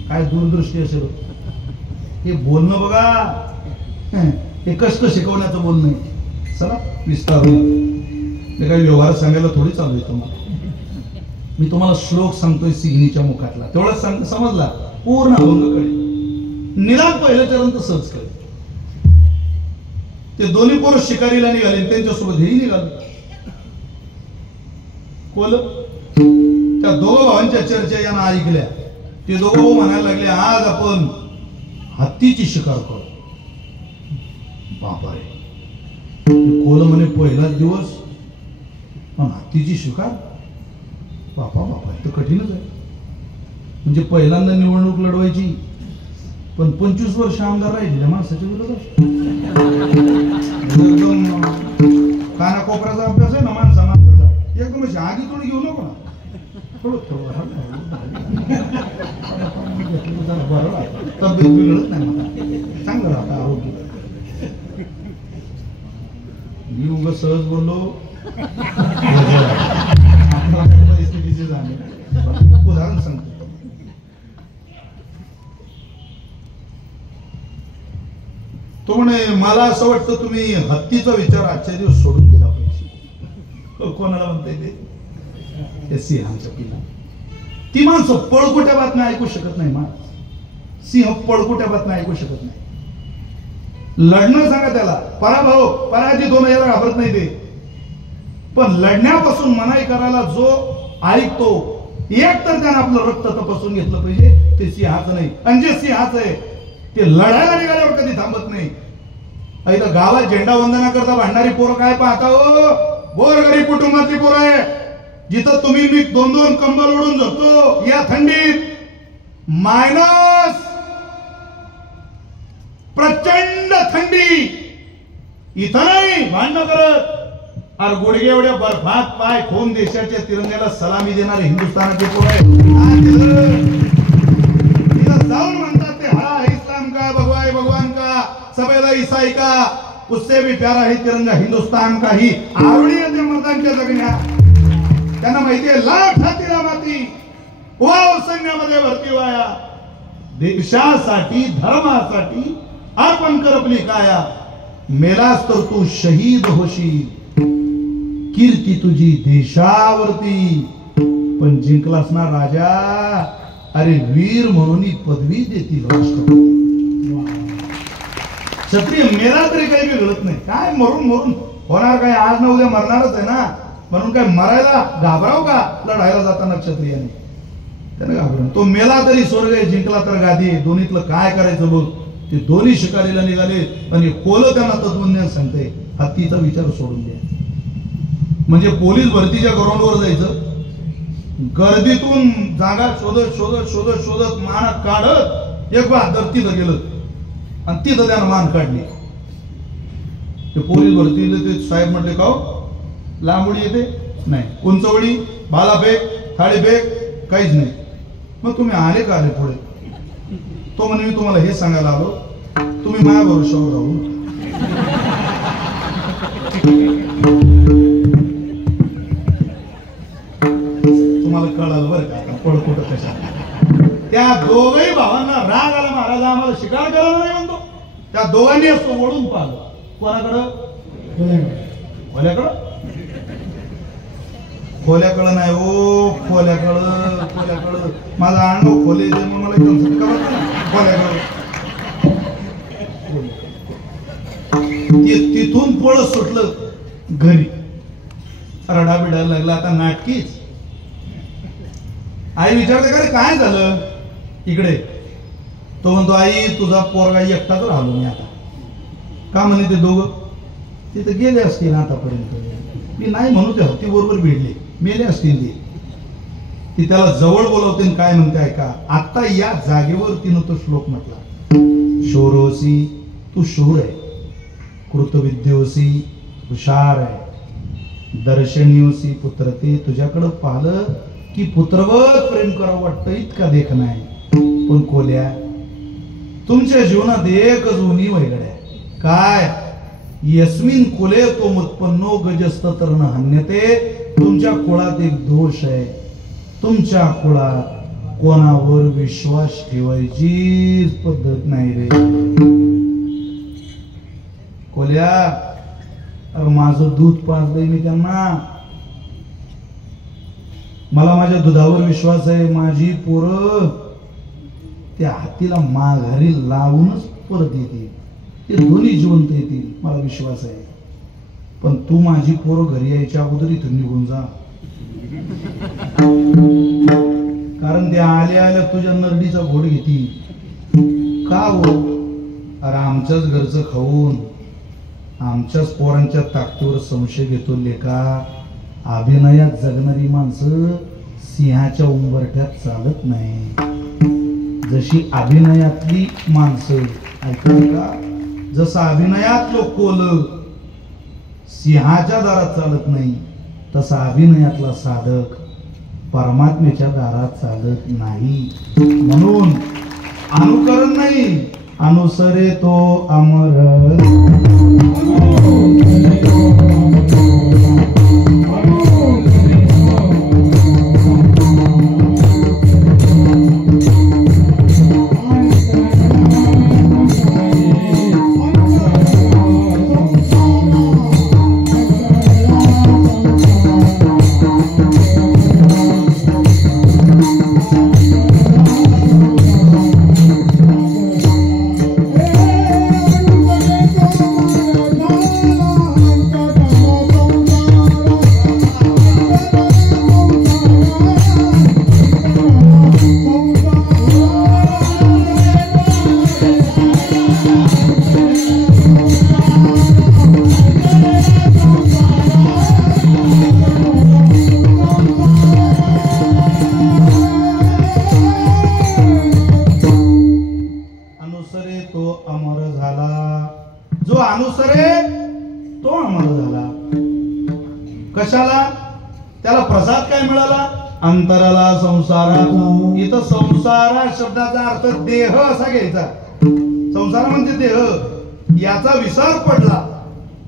काय दूरदृष्टी असेल हे बोलणं बघा, हे कष्ट शिकवण्याचं बोलणं आहे। चला विस्तारून हे काही व्यवहार सांगायला थोडी चालू आहे तुम्हाला। मी तुम्हाला श्लोक सांगतोय सिग्नीच्या मुखातला, तेवढंच समजला पूर्ण अभंगकडे। निदान पहिलं चरण तर सहज कळेल। ते दोन्ही पोरं शिकारीला निघाले, त्यांच्यासोबत हेही निघाले। कोल त्या दोघं भावांच्या चर्चा यांना ऐकल्या। ते दोघं भाऊ म्हणायला लागले आज आपण हत्तीची शिकार करू। बापा रे, कोल म्हणे पहिलाच दिवस पण हत्तीची शिकार, बापा बापा हे तर कठीणच आहे। म्हणजे पहिल्यांदा निवडणूक लढवायची पण 25 वर्ष आमदार राहिलेल्या माणसाच्या विरोधात। एकदम कानाकोपऱ्याचा अभ्यास आहे ना माणसाचा, एकदम अशी आगीतून घेऊ नको ना, थोडं तब्येत बिघडत नाही मला, चांगलं राहतं आरोग्य। मी उगा सहज बोललो परिस्थितीचे झाले, उदाहरण सांगतो। तो म्हणे मला असं वाटतं तुम्ही हत्तीचा विचार आजच्या दिवस सोडून गेला पाहिजे। कोणाला म्हणता येते? सिंहांच्या पिला। ती माणसं पळकुट्या बातम्या ऐकू शकत नाही। सिंह पळकुट्या बातम्या ऐकू शकत नाही। लढणं सांगा त्याला, पराभव पराजित होणं याला घाबरत नाही ते, पण लढण्यापासून मनाई करायला जो ऐकतो, एक तर त्यानं आपलं रक्त तपासून घेतलं पाहिजे, ते सिंहाचं नाही। आणि जे सिंहाचं आहे ते लढायला निघाल्यावर कधी थांबत नाही। इथं गावात झेंडा वंदना करता भांडणारी पोरं काय पाहता हो, गोरगरीब कुटुंबातली पोरं आहे। जिथं तुम्ही मी 2-2 कंबल ओढून झोपतो या थंडीत, मायनस प्रचंड थंडी, इथं नाही भांडणं करत। अरे गुडघे एवढ्या बर्फात पाय खोन देशाच्या तिरंग्याला सलामी देणारे हिंदुस्थानाचे पोरं आहे। तिथं जाऊन म्हणतात ते हा इस्लाम का, भगवान का, सफेद ईसाई का, उससे भी प्यारा है तिरंगा हिंदुस्तान का ही। आवडी येते मर्दांच्या जगण्या, त्यांना माहिती आहे लाख हातीला माती, वाव सैन्यामध्ये भरती व्हाया, देशासाठी धर्मासाठी अर्पण कर आपली काया, मेलास तर तू शहीद होशील, कीर्ती तुझी देशावरती, पण जिंकलास ना राजा अरे वीर म्हणून ही पदवी देतील राष्ट्रपती. क्षत्रिय मेला तरी काही बिघडत नाही. काय मरून मरून होणार काय, आज ना उद्या मरणारच आहे ना, म्हणून काय मरायला घाबराव का लढायला जाताना क्षत्रियाने? त्याने घाबरून तो मेला तरी स्वर्ग आहे, जिंकला तर गादी. दोन्हीतलं काय करायचं बोल. ते दोन्ही शिकारीला निघाले आणि कोलं त्यांना तत्वज्ञान सांगते, हत्तीचा विचार सोडून द्या. म्हणजे पोलीस भरतीच्या ग्राउंडवर जायचं, गर्दीतून जागा शोधत शोधत शोधत शोधत मान काढत एक बहादर तिथं गेलं आणि तिथं त्यानं मान काढली. ते पोलीस भरतीले ते साहेब म्हटले, का लांबोळी येते नाही, उंचवडी, भालाफेक, थाळीफेक काहीच नाही. मग तुम्ही आले का आले पुढे? तो म्हणे, मी तुम्हाला हे सांगायला आलो, तुम्ही माझ्या भरोशावर राहू. तुम्हाला कळालं बरं का पळ कुठं कशा. त्या दोघही भावांना राग आला, महाराज आम्हाला शिकार करायला नाही म्हणतो. त्या दोघांनी असं ओढून पाहिलं. कोणाकडं? खोल्याकडं. खोल्याकडं नाही हो, खोल्याकडं खोल्याकडं. माझा अण्णव खोले मला एकदम खोल्याकडं. तिथून पळत सुटलं घरी. रडा बिडायला लागला. आता नाटकीच. आई विचारते, का रे काय झालं इकडे? तो म्हणतो, आई तुझा पोरगा एकटाच राहिलो मी आता. का म्हणे? ते दोघं तिथे गेले असतील आतापर्यंत. मी नाही म्हणू, ते हत्ती बरोबर भिडले, मेले असतील ते. ती त्याला जवळ बोलवते, काय म्हणते ऐका. आता या जागेवर तिनं तो श्लोक म्हटला, शोरोसी तू शूर आहे, कृतविद्योसी हुशार आहे, दर्शनीयोसी पुत्रते तुझ्याकडं पाहिलं की पुत्रवत प्रेम करावं वाटतं, इतका देख नाही. पण कोल्या तुमच्या जीवनात एकच उणी वैगड आहे. काय? यस्मिन कुले तो उत्पन्नो गजस्त तर न हन्यते. तुमच्या कुळात एक दोष आहे. तुमच्या कुळात कोणावर विश्वास ठेवायची पद्धत नाही रे कोल्या. अरे माझं दूध पाजलंय मी त्यांना, मला माझ्या दुधावर विश्वास आहे. माझी पोरं त्या हातीला माघारी लावूनच परत येतील, ते दोन्ही जिवंत येतील, मला विश्वास आहे. पण तू माझी पोरं घरी यायच्या अगोदर इथून निघून जा, कारण ते आल्या आल्या तुझ्या नरडीचा घोड घेतील. का हो? अरे आमच्याच घरचं खाऊन आमच्याच पोरांच्या ताकदीवर संशय घेतो लेका. अभिनयात जगणारी माणसं सिंहाच्या उंबरठ्यात चालत नाही. जशी अभिनयातली माणसं ऐकलं का, जसं अभिनयातलं कोल सिंहाच्या दारात चालत नाही, तसा अभिनयातला साधक परमात्म्याच्या दारात चालत नाही. म्हणून अनुकरण नाही, अनुसरे तो अमर. कशाला? त्याला प्रसाद काय मिळाला? अंतराला संसारा. इथं संसारा शब्दाचा अर्थ देह असा घ्यायचा. संसार म्हणजे देह, याचा विसर पडला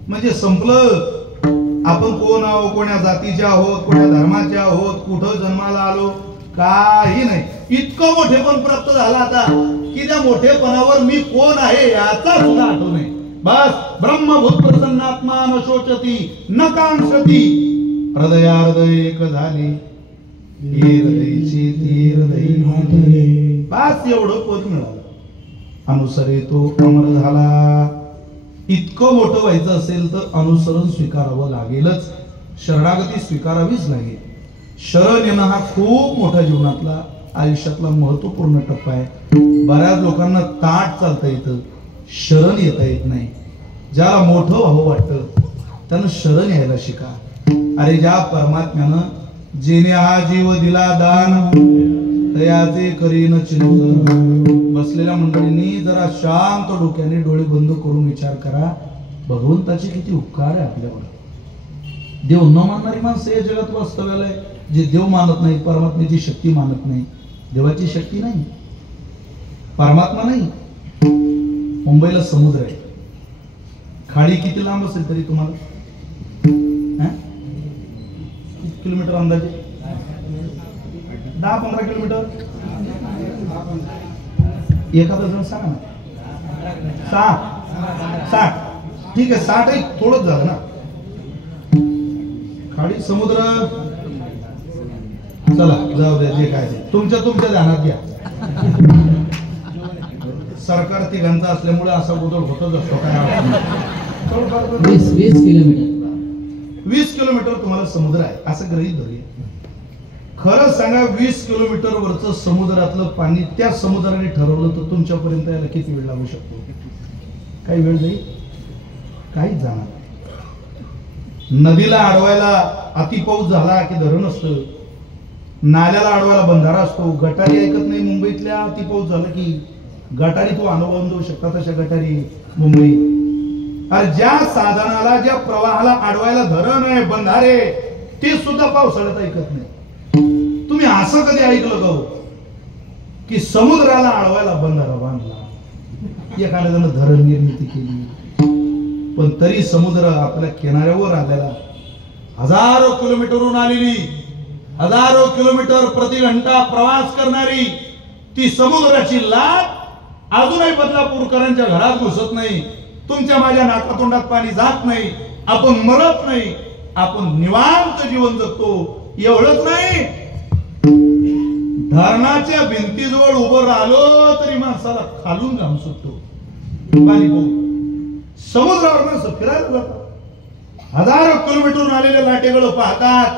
म्हणजे संपलं. आपण कोण आहोत, कोण्या जातीचे आहोत, कोण्या धर्माचे आहोत, कुठं जन्माला आलो, काही नाही. इतकं मोठेपण प्राप्त झालं आता की त्या मोठेपणावर मी कोण आहे याचा सुद्धा आठवण नाही. बस ब्रह्मभूत प्रसन्नात्मा न शोचती न कांक्षती, हृदयार्ध एक झाले. हृदयची हृदय माते. बस एवढं पद मिळालं. अनुसरे तो अमर झाला. इतकं मोठं व्हायचं असेल तर अनुसरण स्वीकारावं लागेलच. शरणागती स्वीकारावीच लागेल. शरण येणं हा खूप मोठा जीवनातला आयुष्यातला महत्वपूर्ण टप्पा आहे. बऱ्याच लोकांना ताट चालता येतं, शरण येता येत नाही. ज्याला मोठं व्हावं वाटतं त्यानं शरण यायला शिका. अरे ज्या परमात्म्यानं जेने हा जीव दिला दान तयाचे करीन चिंतन. बसलेल्या मंडळींनी जरा शांत डोक्याने डोळे बंद करून विचार करा, भगवंताचे किती उपकार आहे आपल्यावर. देव न मानणारी माणसं या जगात वास्तव्याला आहे. जे देव मानत नाही, परमात्म्याची शक्ती मानत नाही. देवाची शक्ती नाही, परमात्मा नाही. मुंबईला समुद्र आहे. खाडी किती लांब असेल तरी तुम्हाला किती किलोमीटर अंदाजे? 10-15 किलोमीटर. एखादा जण सांगा ना. 60. ठीक आहे, 60 थोडंच झालं ना. खाडी समुद्र चला जाऊ द्या, जे काय ते तुमच्या ध्यानात घ्या. सरकार तिघांचा असल्यामुळे असा गोंधळ होतच असतो. काय 20 किलोमीटर तुम्हाला समुद्र आहे असं गृहीत धरूया. खरं सांगा, 20 किलोमीटर वरचं समुद्रातलं पाणी त्या समुद्राने ठरवलं तर तुमच्यापर्यंत यायला किती वेळ लागू शकतो? काही वेळ जाईल? काहीच जाणार. नदीला अडवायला अति पाऊस झाला की धरण असतं, नाल्याला अडवायला बंधारा असतो. गटारी ऐकत नाही मुंबईतल्या. अति पाऊस झाला की गटारी तो अनुभवून देऊ शकता तशा गटारी मुंबई. अरे ज्या साधनाला, ज्या प्रवाहाला अडवायला धरण आहे, बंधारे, ते सुद्धा पावसाळ्यात ऐकत नाही. तुम्ही असं कधी ऐकलं का की समुद्राला अडवायला बंधारा बांधला, एखाद्या जण धरण निर्मिती केली, पण तरी समुद्र आपल्या किनाऱ्यावर आलेला, हजारो किलोमीटरहून आलेली, हजारो किलोमीटर प्रति घंटा प्रवास करणारी ती समुद्राची लाट अजूनही बदलापूरकरांच्या घरात घुसत नाही. तुमच्या माझ्या नाकातोंडात पाणी जात नाही. आपण मरत नाही. आपण निवांत जीवन जगतो. एवढंच नाही, धरणाच्या भिंतीजवळ उभं राहिलो तरी माणसाला खालून घाम सुटतो. पाणी पाहून समुद्रावर फिरायला जातात. हजारो किलोमीटरहून आलेल्या लाटेकडे पाहतात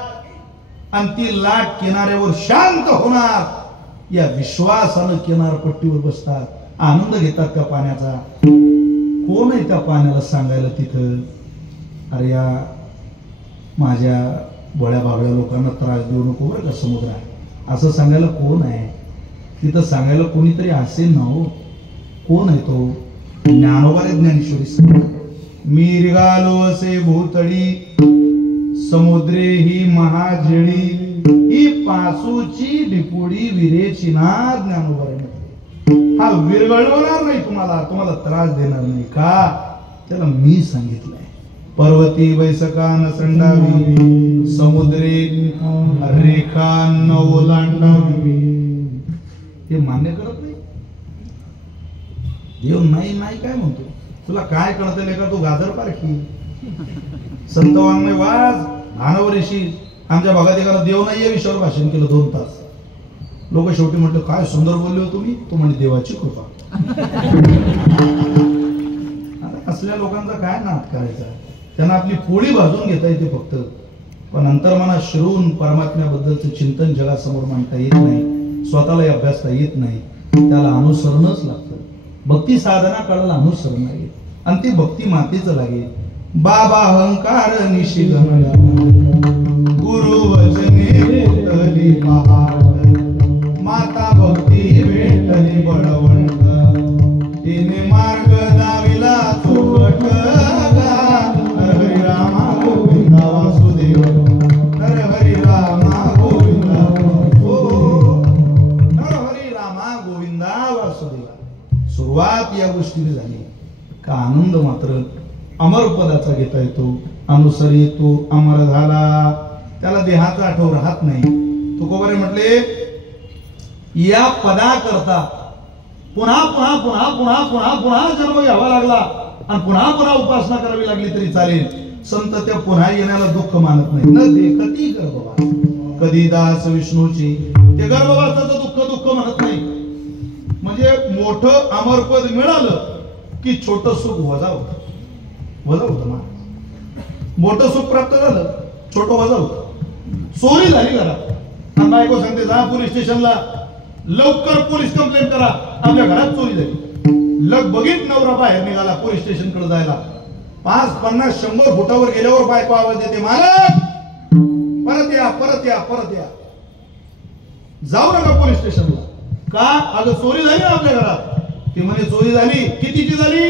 आणि ती लाट किनाऱ्यावर शांत होणार या विश्वासानं किनारपट्टीवर बसतात. आनंद घेतात त्या पाण्याचा. कोण आहे त्या पाण्याला सांगायला तिथं, अरे या माझ्या भोळ्या भावड्या लोकांना त्रास देऊ नको बरं का समुद्र, असं सांगायला कोण आहे तिथं? सांगायला कोणीतरी असेल ना हो. कोण आहे तो? ज्ञानोबा रे ज्ञानेश्वरी. मिरगालो असे भूतळी समुद्रे ही महाजळी, ही पासूची डिपुडी विरेची ना. ज्ञानोबा रे हा विरघळवणार नाही तुम्हाला, तुम्हाला त्रास देणार नाही का? त्याला मी सांगितलंय. पर्वती बैसका न संडावी, समुद्रे रेखा न ओलांडावी. हे मान्य करत नाही. देव नाही नाही काय म्हणतो? तुला काय कळतंय का? तू गाजर पारखी. संत वाङ्मय वाज भानवरीशी आमच्या भागात एखादा देव नाही या विषयावर भाषण केलं 2 तास. लोक शेवटी म्हटलं काय सुंदर बोलले हो तुम्ही. तो म्हणजे देवाची कृपा. असल्या लोकांचा काय नाद करायचा? त्यांना आपली पोळी भाजून घेता येते फक्त, पण अंतर्मनात शिरून परमात्म्याबद्दलचं चिंतन जगासमोर मांडता येत नाही. स्वतःलाही अभ्यासता येत नाही. त्याला अनुसरणच लागतं. भक्ती साधना काळाला अनुसरण लागेल आणि ती भक्ती मातेचं लागेल. बाबा अहंकार निशिगमला, गुरु वचने भेटली पहाट, माता भक्ती भेटली बळवंत, तिने मार्ग दाविला चोखट. हरी रामा गोविंदा वासुदेव, हरी रामा गोविंदा, हरी रामा गोविंदा वासुदेव. सुरुवात या गोष्टीने झाली का आनंद मात्र अमर पदाचा घेता येतो. अनुसरी तो अमर झाला. त्याला देहाचा आठव राहत नाही. तुकोबारे म्हटले या पदाकरता पुन्हा पुन्हा पुन्हा पुन्हा पुन्हा पुन्हा जन्म घ्यावा लागला आणि पुन्हा पुन्हा उपासना करावी लागली तरी चालेल. संत त्या पुन्हा येण्याला दुःख मानत नाही. न देखती कर बाबा, कधी दास विष्णूची. ते गर्भवासाचं दुःख दुःख म्हणत नाही. म्हणजे मोठं अमरपद मिळालं की छोटं सुख वजा होतं. वजा होतं मा. मोठं सुख प्राप्त झालं, छोटं वजा होतं. चोरी झाली घरात आणि बायको सांगते जा पोलीस स्टेशनला, लवकर पोलीस कंप्लेंट करा, आपल्या घरात चोरी झाली. लगबगीत नवरा बाहेर निघाला पोलीस स्टेशन कडे जायला. 5, 50, 100 फुटावर गेल्यावर बायको आवाज देते, मालक परत या, परत या, परत या. जाऊ नका पोलीस स्टेशनला. का? अगं चोरी झाली ना आपल्या घरात. ती म्हणे चोरी झाली. कितीची झाली?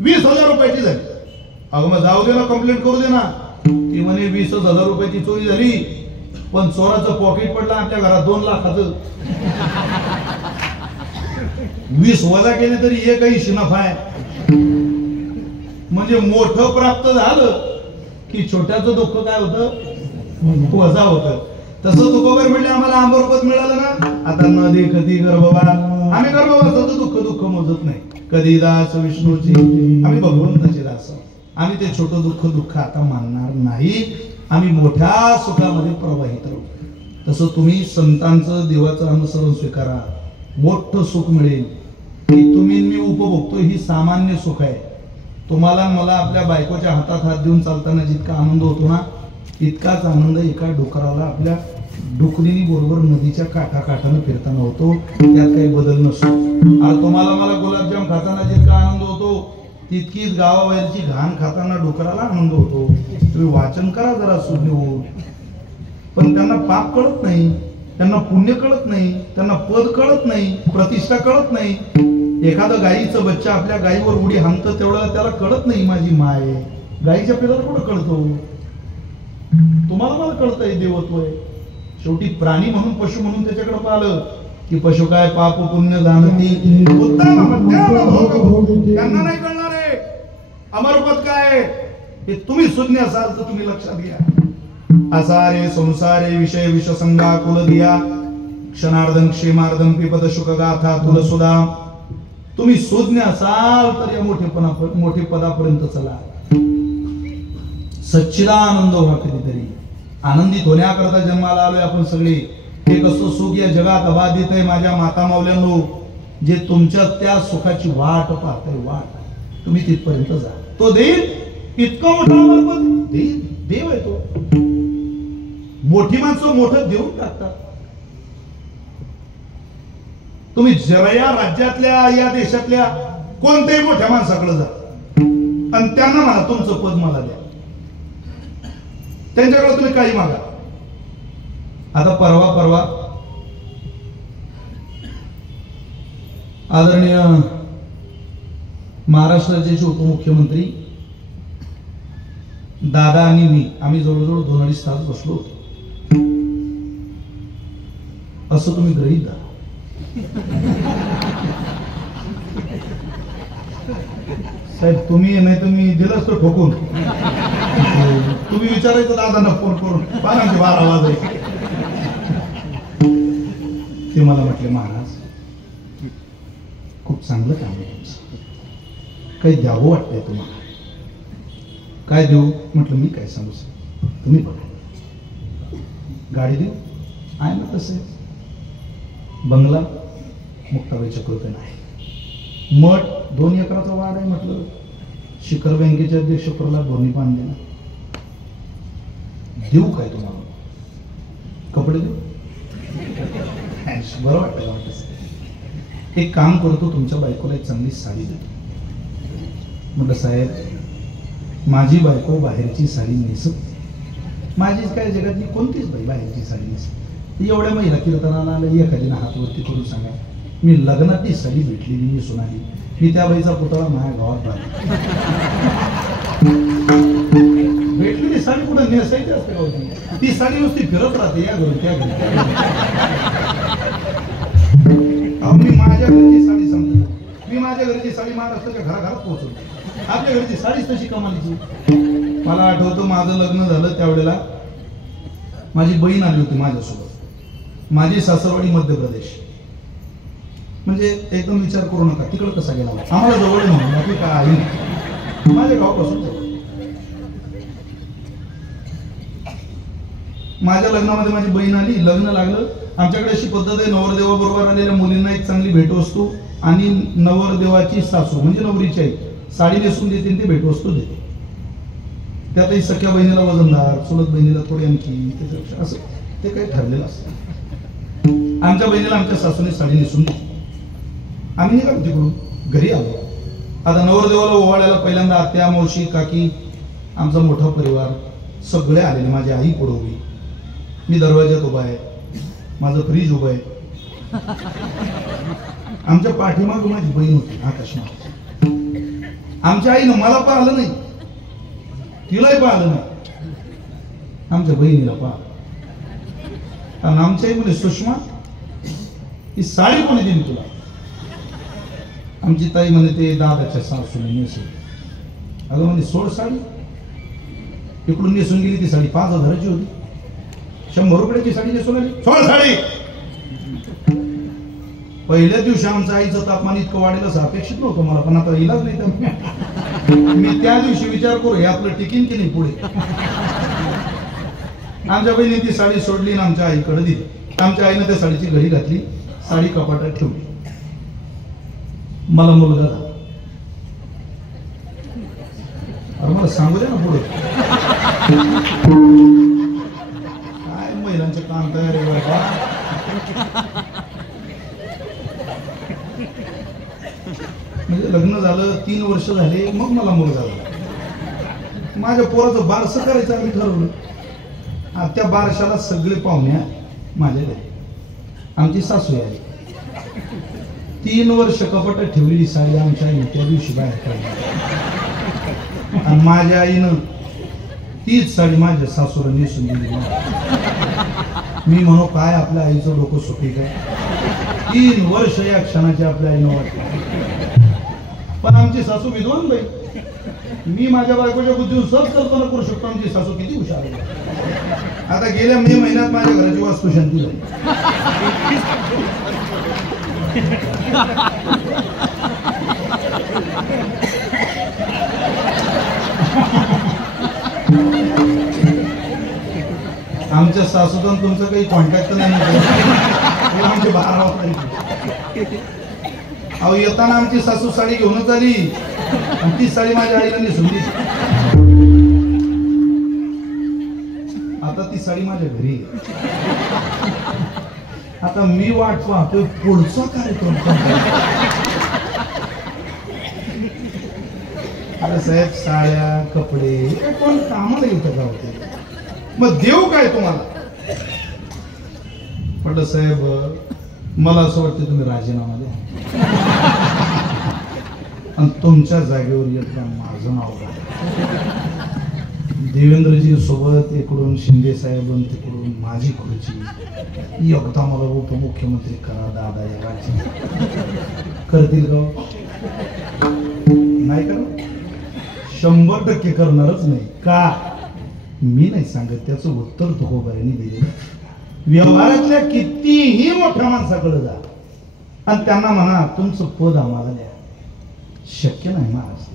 20,000 रुपयाची झाली. अगं मग जाऊ दे ना, कंप्लेंट करू दे ना. ती म्हणे 20,000 रुपयाची चोरी झाली, पण चोराचं पॉकेट पडलं आमच्या घरात 2 लाखाचं. 20 वजा केले तरी एकही नफा आहे. म्हणजे मोठं प्राप्त झालं की छोट्याचं दुःख काय होतं? वजा होतं. तसं तुकोबर म्हणले आम्हाला आंबरपद मिळालं ना, आता न देखती गर्भवास. आम्ही गर्भवासाचं दुःख दुःख मोजत नाही. कधी दास विष्णूची, आम्ही भगवंताचे दास. आम्ही ते छोटं दुःख दुःख आता मानणार नाही. आम्ही मोठ्या सुखामध्ये प्रवाहित राहू. तसं तुम्ही संतांचं देवाचं अनुसरण स्वीकारा, मोठं सुख मिळेल. की तुम्ही मी उपभोगतो ही सामान्य सुख आहे. तुम्हाला मला आपल्या बायकोच्या हातात हात देऊन चालताना जितका आनंद होतो ना, इतकाच आनंद एका डुकराला आपल्या डुकरीनी बरोबर नदीच्या काठाकाठानं फिरताना होतो. त्यात काही बदल नसतो. आज तुम्हाला मला गुलाबजाम खाताना जितका आनंद होतो, तितकीच गावाबाहेरची घाण खाताना डुकराला आनंद होतो. तुम्ही वाचन करा जरा सुज्ञ होऊन. पण त्यांना पाप कळत नाही, त्यांना पुण्य कळत नाही, त्यांना पद कळत नाही, प्रतिष्ठा कळत नाही. एखादं गाईचं बच्चा आपल्या गाईवर उडी हाणतं तेवढं त्याला कळत नाही माझी माय. गाईच्या पिलाला कुठं कळतो? तुम्हाला मला कळतंय देवत्व आहे. शेवटी प्राणी म्हणून पशु म्हणून त्याच्याकडे पाहिलं की पशु काय पाप पुण्य जाणती त्यांना नाही कळणार आहे. अमरपद काय हे तुम्ही सुज्ञ असाल तर तुम्ही लक्षात घ्या. असारे संसारे विषय विषसंगा कुल दिया क्षणार्धन क्षेमार्धन पिपद शुक गाथा तुल सुधा. तुम्ही सुज्ञ असाल तर या मोठे पदापर्यंत चला. सच्चिदानंद व्हा. कधीतरी आनंदित होण्याकरता जन्माला आलोय आपण सगळे. हे कसं सुख या जगात अबाधित आहे माझ्या माता मावल्यांनो. जे तुमच्या त्या सुखाची वाट पाहताय, वाट तुम्ही तिथपर्यंत जा. तो देईल इतकं मोठं अमरपद देईल. देव आहे तो. मोठी माणसं मोठं देऊन टाकतात. तुम्ही जरा या राज्यातल्या या देशातल्या कोणत्याही मोठ्या माणसाकडे जा आणि त्यांना म्हणा तुमचं पद मला द्या. त्यांच्याकडे तुम्ही काही मागा. आता परवा आदरणीय महाराष्ट्राचे उपमुख्यमंत्री दादा आणि मी आम्ही जवळजवळ 2-2.5 तास बसलो होतो. असं तुम्ही गृहीत धरा. साहेब तुम्ही नाही तर मी दिलंच तर ठोकून. तुम्ही विचारायचं दादांना फोन करून 12 वाजायचे. ते मला म्हटले महाराज खूप चांगलं काम आहे तुमचं. काही द्यावं वाटतंय तुम्हाला. काय देऊ म्हटलं मी काय सांगू सर तुम्ही बघा. गाडी देऊ आहे ना तसे. बंगला मुक्ताबाईच्या कृपेनं आहे. मठ 2 एकराचा वाढ आहे म्हटलं. शिखर बँकेचे अध्यक्ष प्रल्हाद धोनी पांडेना. देऊ काय तुम्हाला? कपडे देऊ? बरं वाटतं का? वाटत एक काम करतो तुमच्या बायकोला एक चांगली साडी देतो. म्हटलं साहेब माझी बायको बाहेरची साडी नेसत. माझीच काय जगातली कोणतीच बाई बाहेरची साडी नेसत. एवढ्या महिला कीर्तनाला आलं एखादीनं हात वरती करून सांगा मी लग्नातली साडी भेटलेली मी सोनाली. मी त्या बाईचा पुतळा माझ्या गावात राहतो. भेटलेली साडी कुठं नेसायची असते का? ती साडी नुसती फिरत राहते या घरून त्या घरी. मी माझ्या घरची साडी समजतो. मी माझ्या घरची साडी महाराष्ट्राच्या घराघरात पोहोचवतो. आपल्या घरची साडीच तशी कमालीची. मला आठवतं माझं लग्न झालं त्यावेळेला माझी बहीण आली होती माझ्यासोबत. माझी सासरवाडी मध्य प्रदेश. म्हणजे एकदम विचार करू नका तिकडं कसा गेला. आम्हाला जवळ म्हणून बाकी काय माझ्या गावापासून जवळ. माझ्या लग्नामध्ये माझी बहीण आली, लग्न लागलं. आमच्याकडे अशी पद्धत आहे, नवरदेवाबरोबर आलेल्या मुलींना एक चांगली भेटवस्तू आणि नवरदेवाची सासू म्हणजे नवरीची आई साडी नेसून देते, ते भेटवस्तू देते. त्यातही सख्या बहिणीला वजनदार, चुलत बहिणीला थोडी आणखी, त्याच्यापेक्षा असं ते काही ठरलेलं असतं. आमच्या बहिणीला आमच्या सासूने साडी नेसून दिली. आम्ही निघालो तिकडून घरी आलो. आता नवरदेवाला ओवाळायला पहिल्यांदा आत्या, मावशी, काकी, आमचा मोठा परिवार सगळे आलेले. माझी आई पुढे उभी, मी दरवाज्यात उभा आहे, माझं फ्रीज उभं आहे. आमच्या पाठीमाग माझी बहीण होती आकाशमा. आमच्या आईनं मला पाहिलं नाही, तिलाही पाहिलं नाही, आमच्या बहिणीला पाहिलं. कारण आमच्या आई म्हणे, सुषमा ही साडी कोणी दिली तुला? आमची ताई म्हणे, ते दादाच्या सासूने नेसून. अगं म्हणे, सोड साडी. इकडून नेसून गेली ती साडी 5,000ची होती. 100 रुपयाची साडी नेसून आली, सोड साडी. पहिल्या दिवशी आमच्या आईचं तापमान इतकं वाढेल असं अपेक्षित नव्हतं मला, पण आता इलाज नाही तर मी त्या दिवशी विचार करू हे आपलं टिकीन की नाही पुढे. आमच्या बहिणी ती साडी सोडली आणि आमच्या आईकडे दिली. आमच्या आईनं त्या साडीची घडी घातली, साडी कपाटात ठेवली. मला मुलगा झाला. अरे मला सांगू दे ना पुढे काय महिलांचं काम तयार आहे बाबा. म्हणजे लग्न झालं, 3 वर्ष झाले, मग मला मुलगा झाला. माझ्या पोराचं बारसं करायचं आम्ही ठरवलं. त्या बारशाला सगळे पाहुणे माझ्या घरी. आमची सासू आली. 3 वर्ष कपाटात ठेवलेली साडी आमच्या आईने त्या दिवशी बाहेर काढली आणि माझ्या आईनं तीच साडी माझ्या सासूला नेसून दिली. मी म्हणू काय आपल्या आईचं डोकं सुखी काय. 3 वर्ष या क्षणाची आपल्या आईनं वाटलं. पण आमची सासू विद्वान बाई. मी माझ्या बायकोच्या बुद्धीवर सहज कल्पना करू शकतो आमची सासू किती हुशार आहे. आता गेल्या मे महिन्यात माझ्या घराची वास्तू शांती झाली. आमच्या सासूचा तुमचं काही कॉन्टॅक्ट नाही. आमचे 12 वाजता अहो येताना आमची सासू साडी घेऊनच आली आणि ती साडी माझ्या आईला नेसून दिली. आता ती साडी माझ्या घरी. आता मी वाट पाहतोय पुढचा कार्यक्रम. अरे साहेब, साड्या कपडे कोण कामाला येतं का होते, मग देऊ काय तुम्हाला? म्हटलं साहेब, मला असं वाटतं तुम्ही राजीनामा द्या आणि तुमच्या जागेवर एकदा माझं नाव घाला. देवेंद्रजी सोबत इकडून शिंदे साहेब, तिकडून माझी खुर्ची, एकदा मला उपमुख्यमंत्री करा दादा या राज्यात. करतील का? नाही करा, 100% करणारच नाही. का? मी नाही सांगत, त्याचं उत्तर तुकोबाईंनी दिले. व्यवहारातल्या कितीही मोठ्या माणसाकडे जा आणि त्यांना म्हणा तुमचं पद आम्हाला द्या. शक्य नाही महाराज.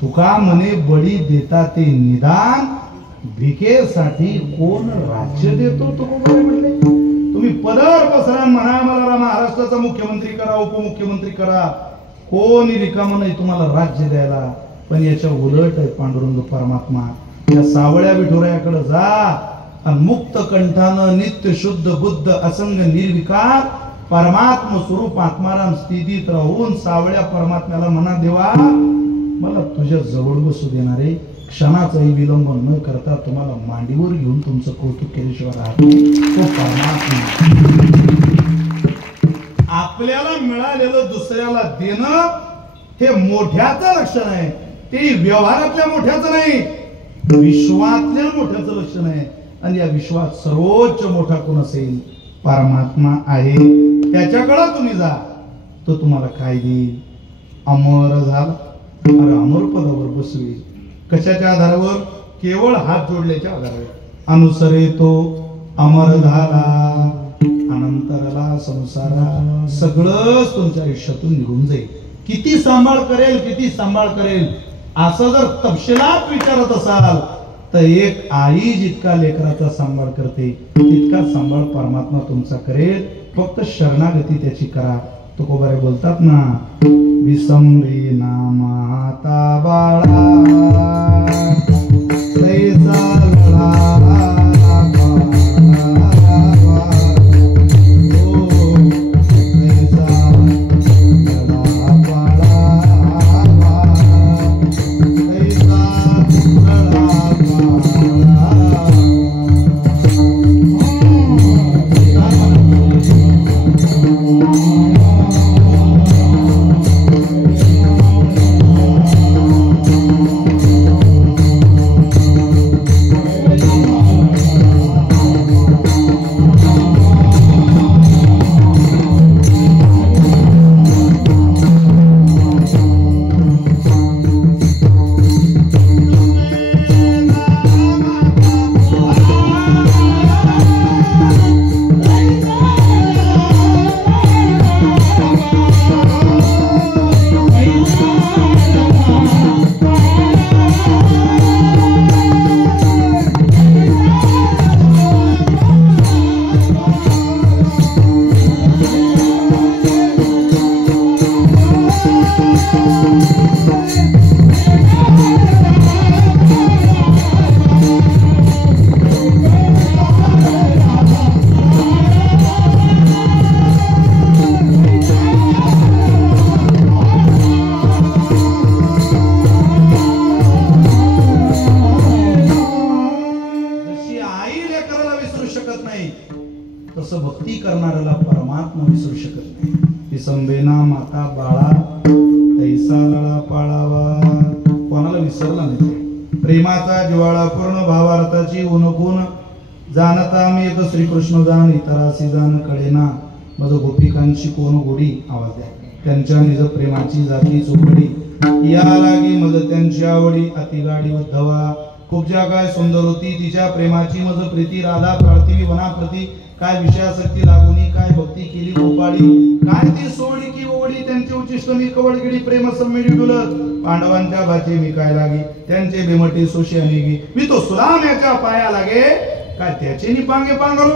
तुका म्हणे बळी देता ते निदान, भिकेसाठी कोण राज्य देतो? तुकोबाई म्हणले तुम्ही पदावर पसरा, म्हणा मला महाराष्ट्राचा मुख्यमंत्री करा, उपमुख्यमंत्री करा, कोणी रिकाम नाही तुम्हाला राज्य द्यायला. पण याच्या उलट आहे पांडुरंग परमात्मा. या सावळ्या विठुरायाकडे जा आणि मुक्त कंठानं नित्य शुद्ध बुद्ध असंग निर्विकार परमात्म स्वरूप आत्माराम स्थितीत राहून सावळ्या परमात्म्याला म्हणा, देवा मला तुझ्या जवळ बसू देणारे, क्षणाचाही विलंब न करता तुम्हाला मांडीवर घेऊन तुमचं कौतुक केल्याशिवाय राहत तो परमात्मा. आपल्याला मिळालेलं दुसऱ्याला देणं हे मोठ्याचं लक्षण आहे. ते व्यवहारातल्या मोठ्याचं नाही, विश्वातल्या मोठ्याचं लक्षण आहे. आणि या विश्वात सर्वोच्च मोठा कोण असेल? परमात्मा आहे. त्याच्याकडे तुम्ही जा, तो तुम्हाला काय देईल? अमर झाला. अरे अमर पदावर बसवी. कशाच्या आधारावर? केवळ हात जोडल्याच्या आधारावर. अनुसरे तो अमर झाला, अनंतरला संसारा. सगळंच तुमच्या आयुष्यातून निघून जाईल. किती सांभाळ करेल, किती सांभाळ करेल, असं जर तपशिलात विचारत असाल तर एक आई जितका लेकराचा सांभाळ करते तितका सांभाळ परमात्मा तुमचा करेल. फक्त शरणागती त्याची करा. तुकोबारे बोलतात ना, विसंबी ना माता बाळा तैसा लढा तसं भक्ती करणाऱ्याला परमात्मा विसरू शकत नाही. विसंबेना माता बाळा तैसा लळा पाळावा. कोणाला विसरला नाही. प्रेमाचा जिव्हाळा पूर्ण भावार्थाची उनकून जाणता मी एक श्रीकृष्ण जाण इतरासी जाण कळेना. मज गोपिकांची कोण गोडी आवाज द्या. त्यांच्या निज प्रेमाची जाती चोपडी या लागी मज त्यांची आवडी अतिगाडी उद्धवा. खूप ज्या काय सुंदर होती तिच्या प्रेमाची मज प्रीती राधा प्रार्थी वनाप्रती. काय विषयासक्ती लागुनी काय भक्ती केली गोपाळी. काय ती सोडी की ओढी त्यांची उचिष्ट मी कवडगिडी प्रेम सम्मिळी डुलत. पांडवांच्या भाचे मी काय लागे त्यांचे बेमटी सोशी अनेगी. मी तो सुराम याच्या पाया लागे काय त्याचे निपांगे पांगलो.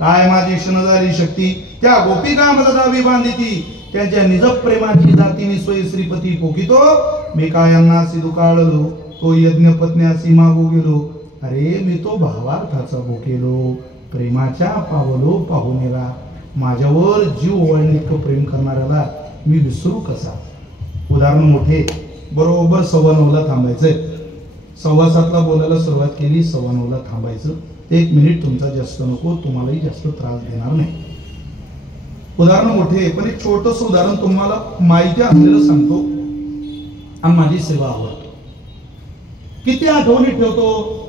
काय माझी क्षणधारी शक्ती त्या गोपिका मददावी बांधिती. त्यांच्या निज प्रेमाची जाती मी स्वय श्रीपती पोकितो. मी काय यांना सिधू काळलो तो यज्ञ पत्न्यासी मागू गेलो. अरे मी तो भावार्थाचा भोकेलो. प्रेमाच्या पावलो पाहुणेला. माझ्यावर जीव ओवाळणिक प्रेम करणाऱ्याला मी विसरू कसा. उदाहरण मोठे. बरोबर 9:15ला थांबायचंय. 7:15ला बोलायला सुरुवात केली. 9:15ला थांबायचं. 1 मिनिट तुमचा जास्त नको. तुम्हालाही जास्त त्रास देणार नाही. उदाहरण मोठे पण एक छोटस उदाहरण तुम्हाला माहिती असलेलं सांगतो आणि माझी सेवा आवडतो. किती आठवणी ठेवतो.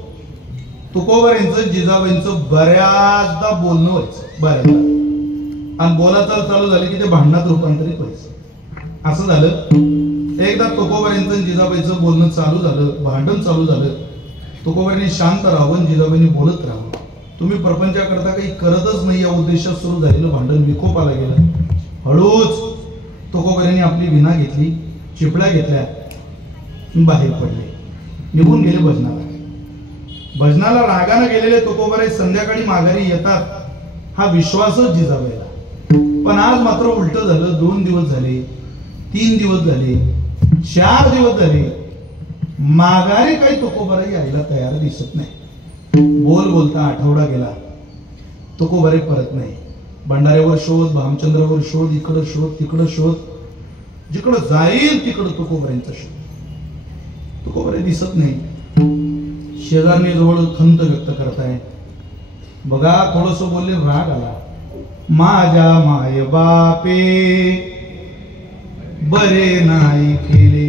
तुकोबर यांचं जिजाबाईंचं बऱ्याचदा बोलणं व्हायचं. बऱ्याचदा आणि बोलाचाल चालू झालं की ते भांडणात रूपांतरित व्हायचं. असं झालं एकदा तुकोबर यांचं जिजाबाईंचं बोलणं चालू झालं. भांडण चालू झालं. तुकोबाईंनी शांत राहावं. जिजाबाईंनी बोलत राहावं. तुम्ही प्रपंचाकरता काही करतच नाही या उद्देशात सुरू झालेलं भांडण विकोपाला गेलं. हळूच तुकोबाईंनी आपली विना घेतली. चिपळ्या घेतल्या. बाहेर पडले. निघून गेले भजनाला. भजनाला रागाने गेलेले तुकोबाई संध्याकाळी माघारी येतात हा विश्वासच जिजाबाईला. पण आज मात्र उलट झालं. 2 दिवस झाले. 3 दिवस झाले. 4 दिवस झाले. माघारी काही तुकोबाई यायला तयार दिसत नाही. बोलता आठवडा गेला. तुकोबाई परत नाही. भंडाऱ्यावर शोध. भामचंद्रावर शोध. इकडं शोध तिकडं शोध. जिकडं जाईल तिकडं तुकोबाईंचा शोध. तुकोबाई दिसत नाही. शेजारने जवळ खंत व्यक्त करताय. बघा थोडस बोलले राग आला. माझ्या माय बापे बरे नाही केले.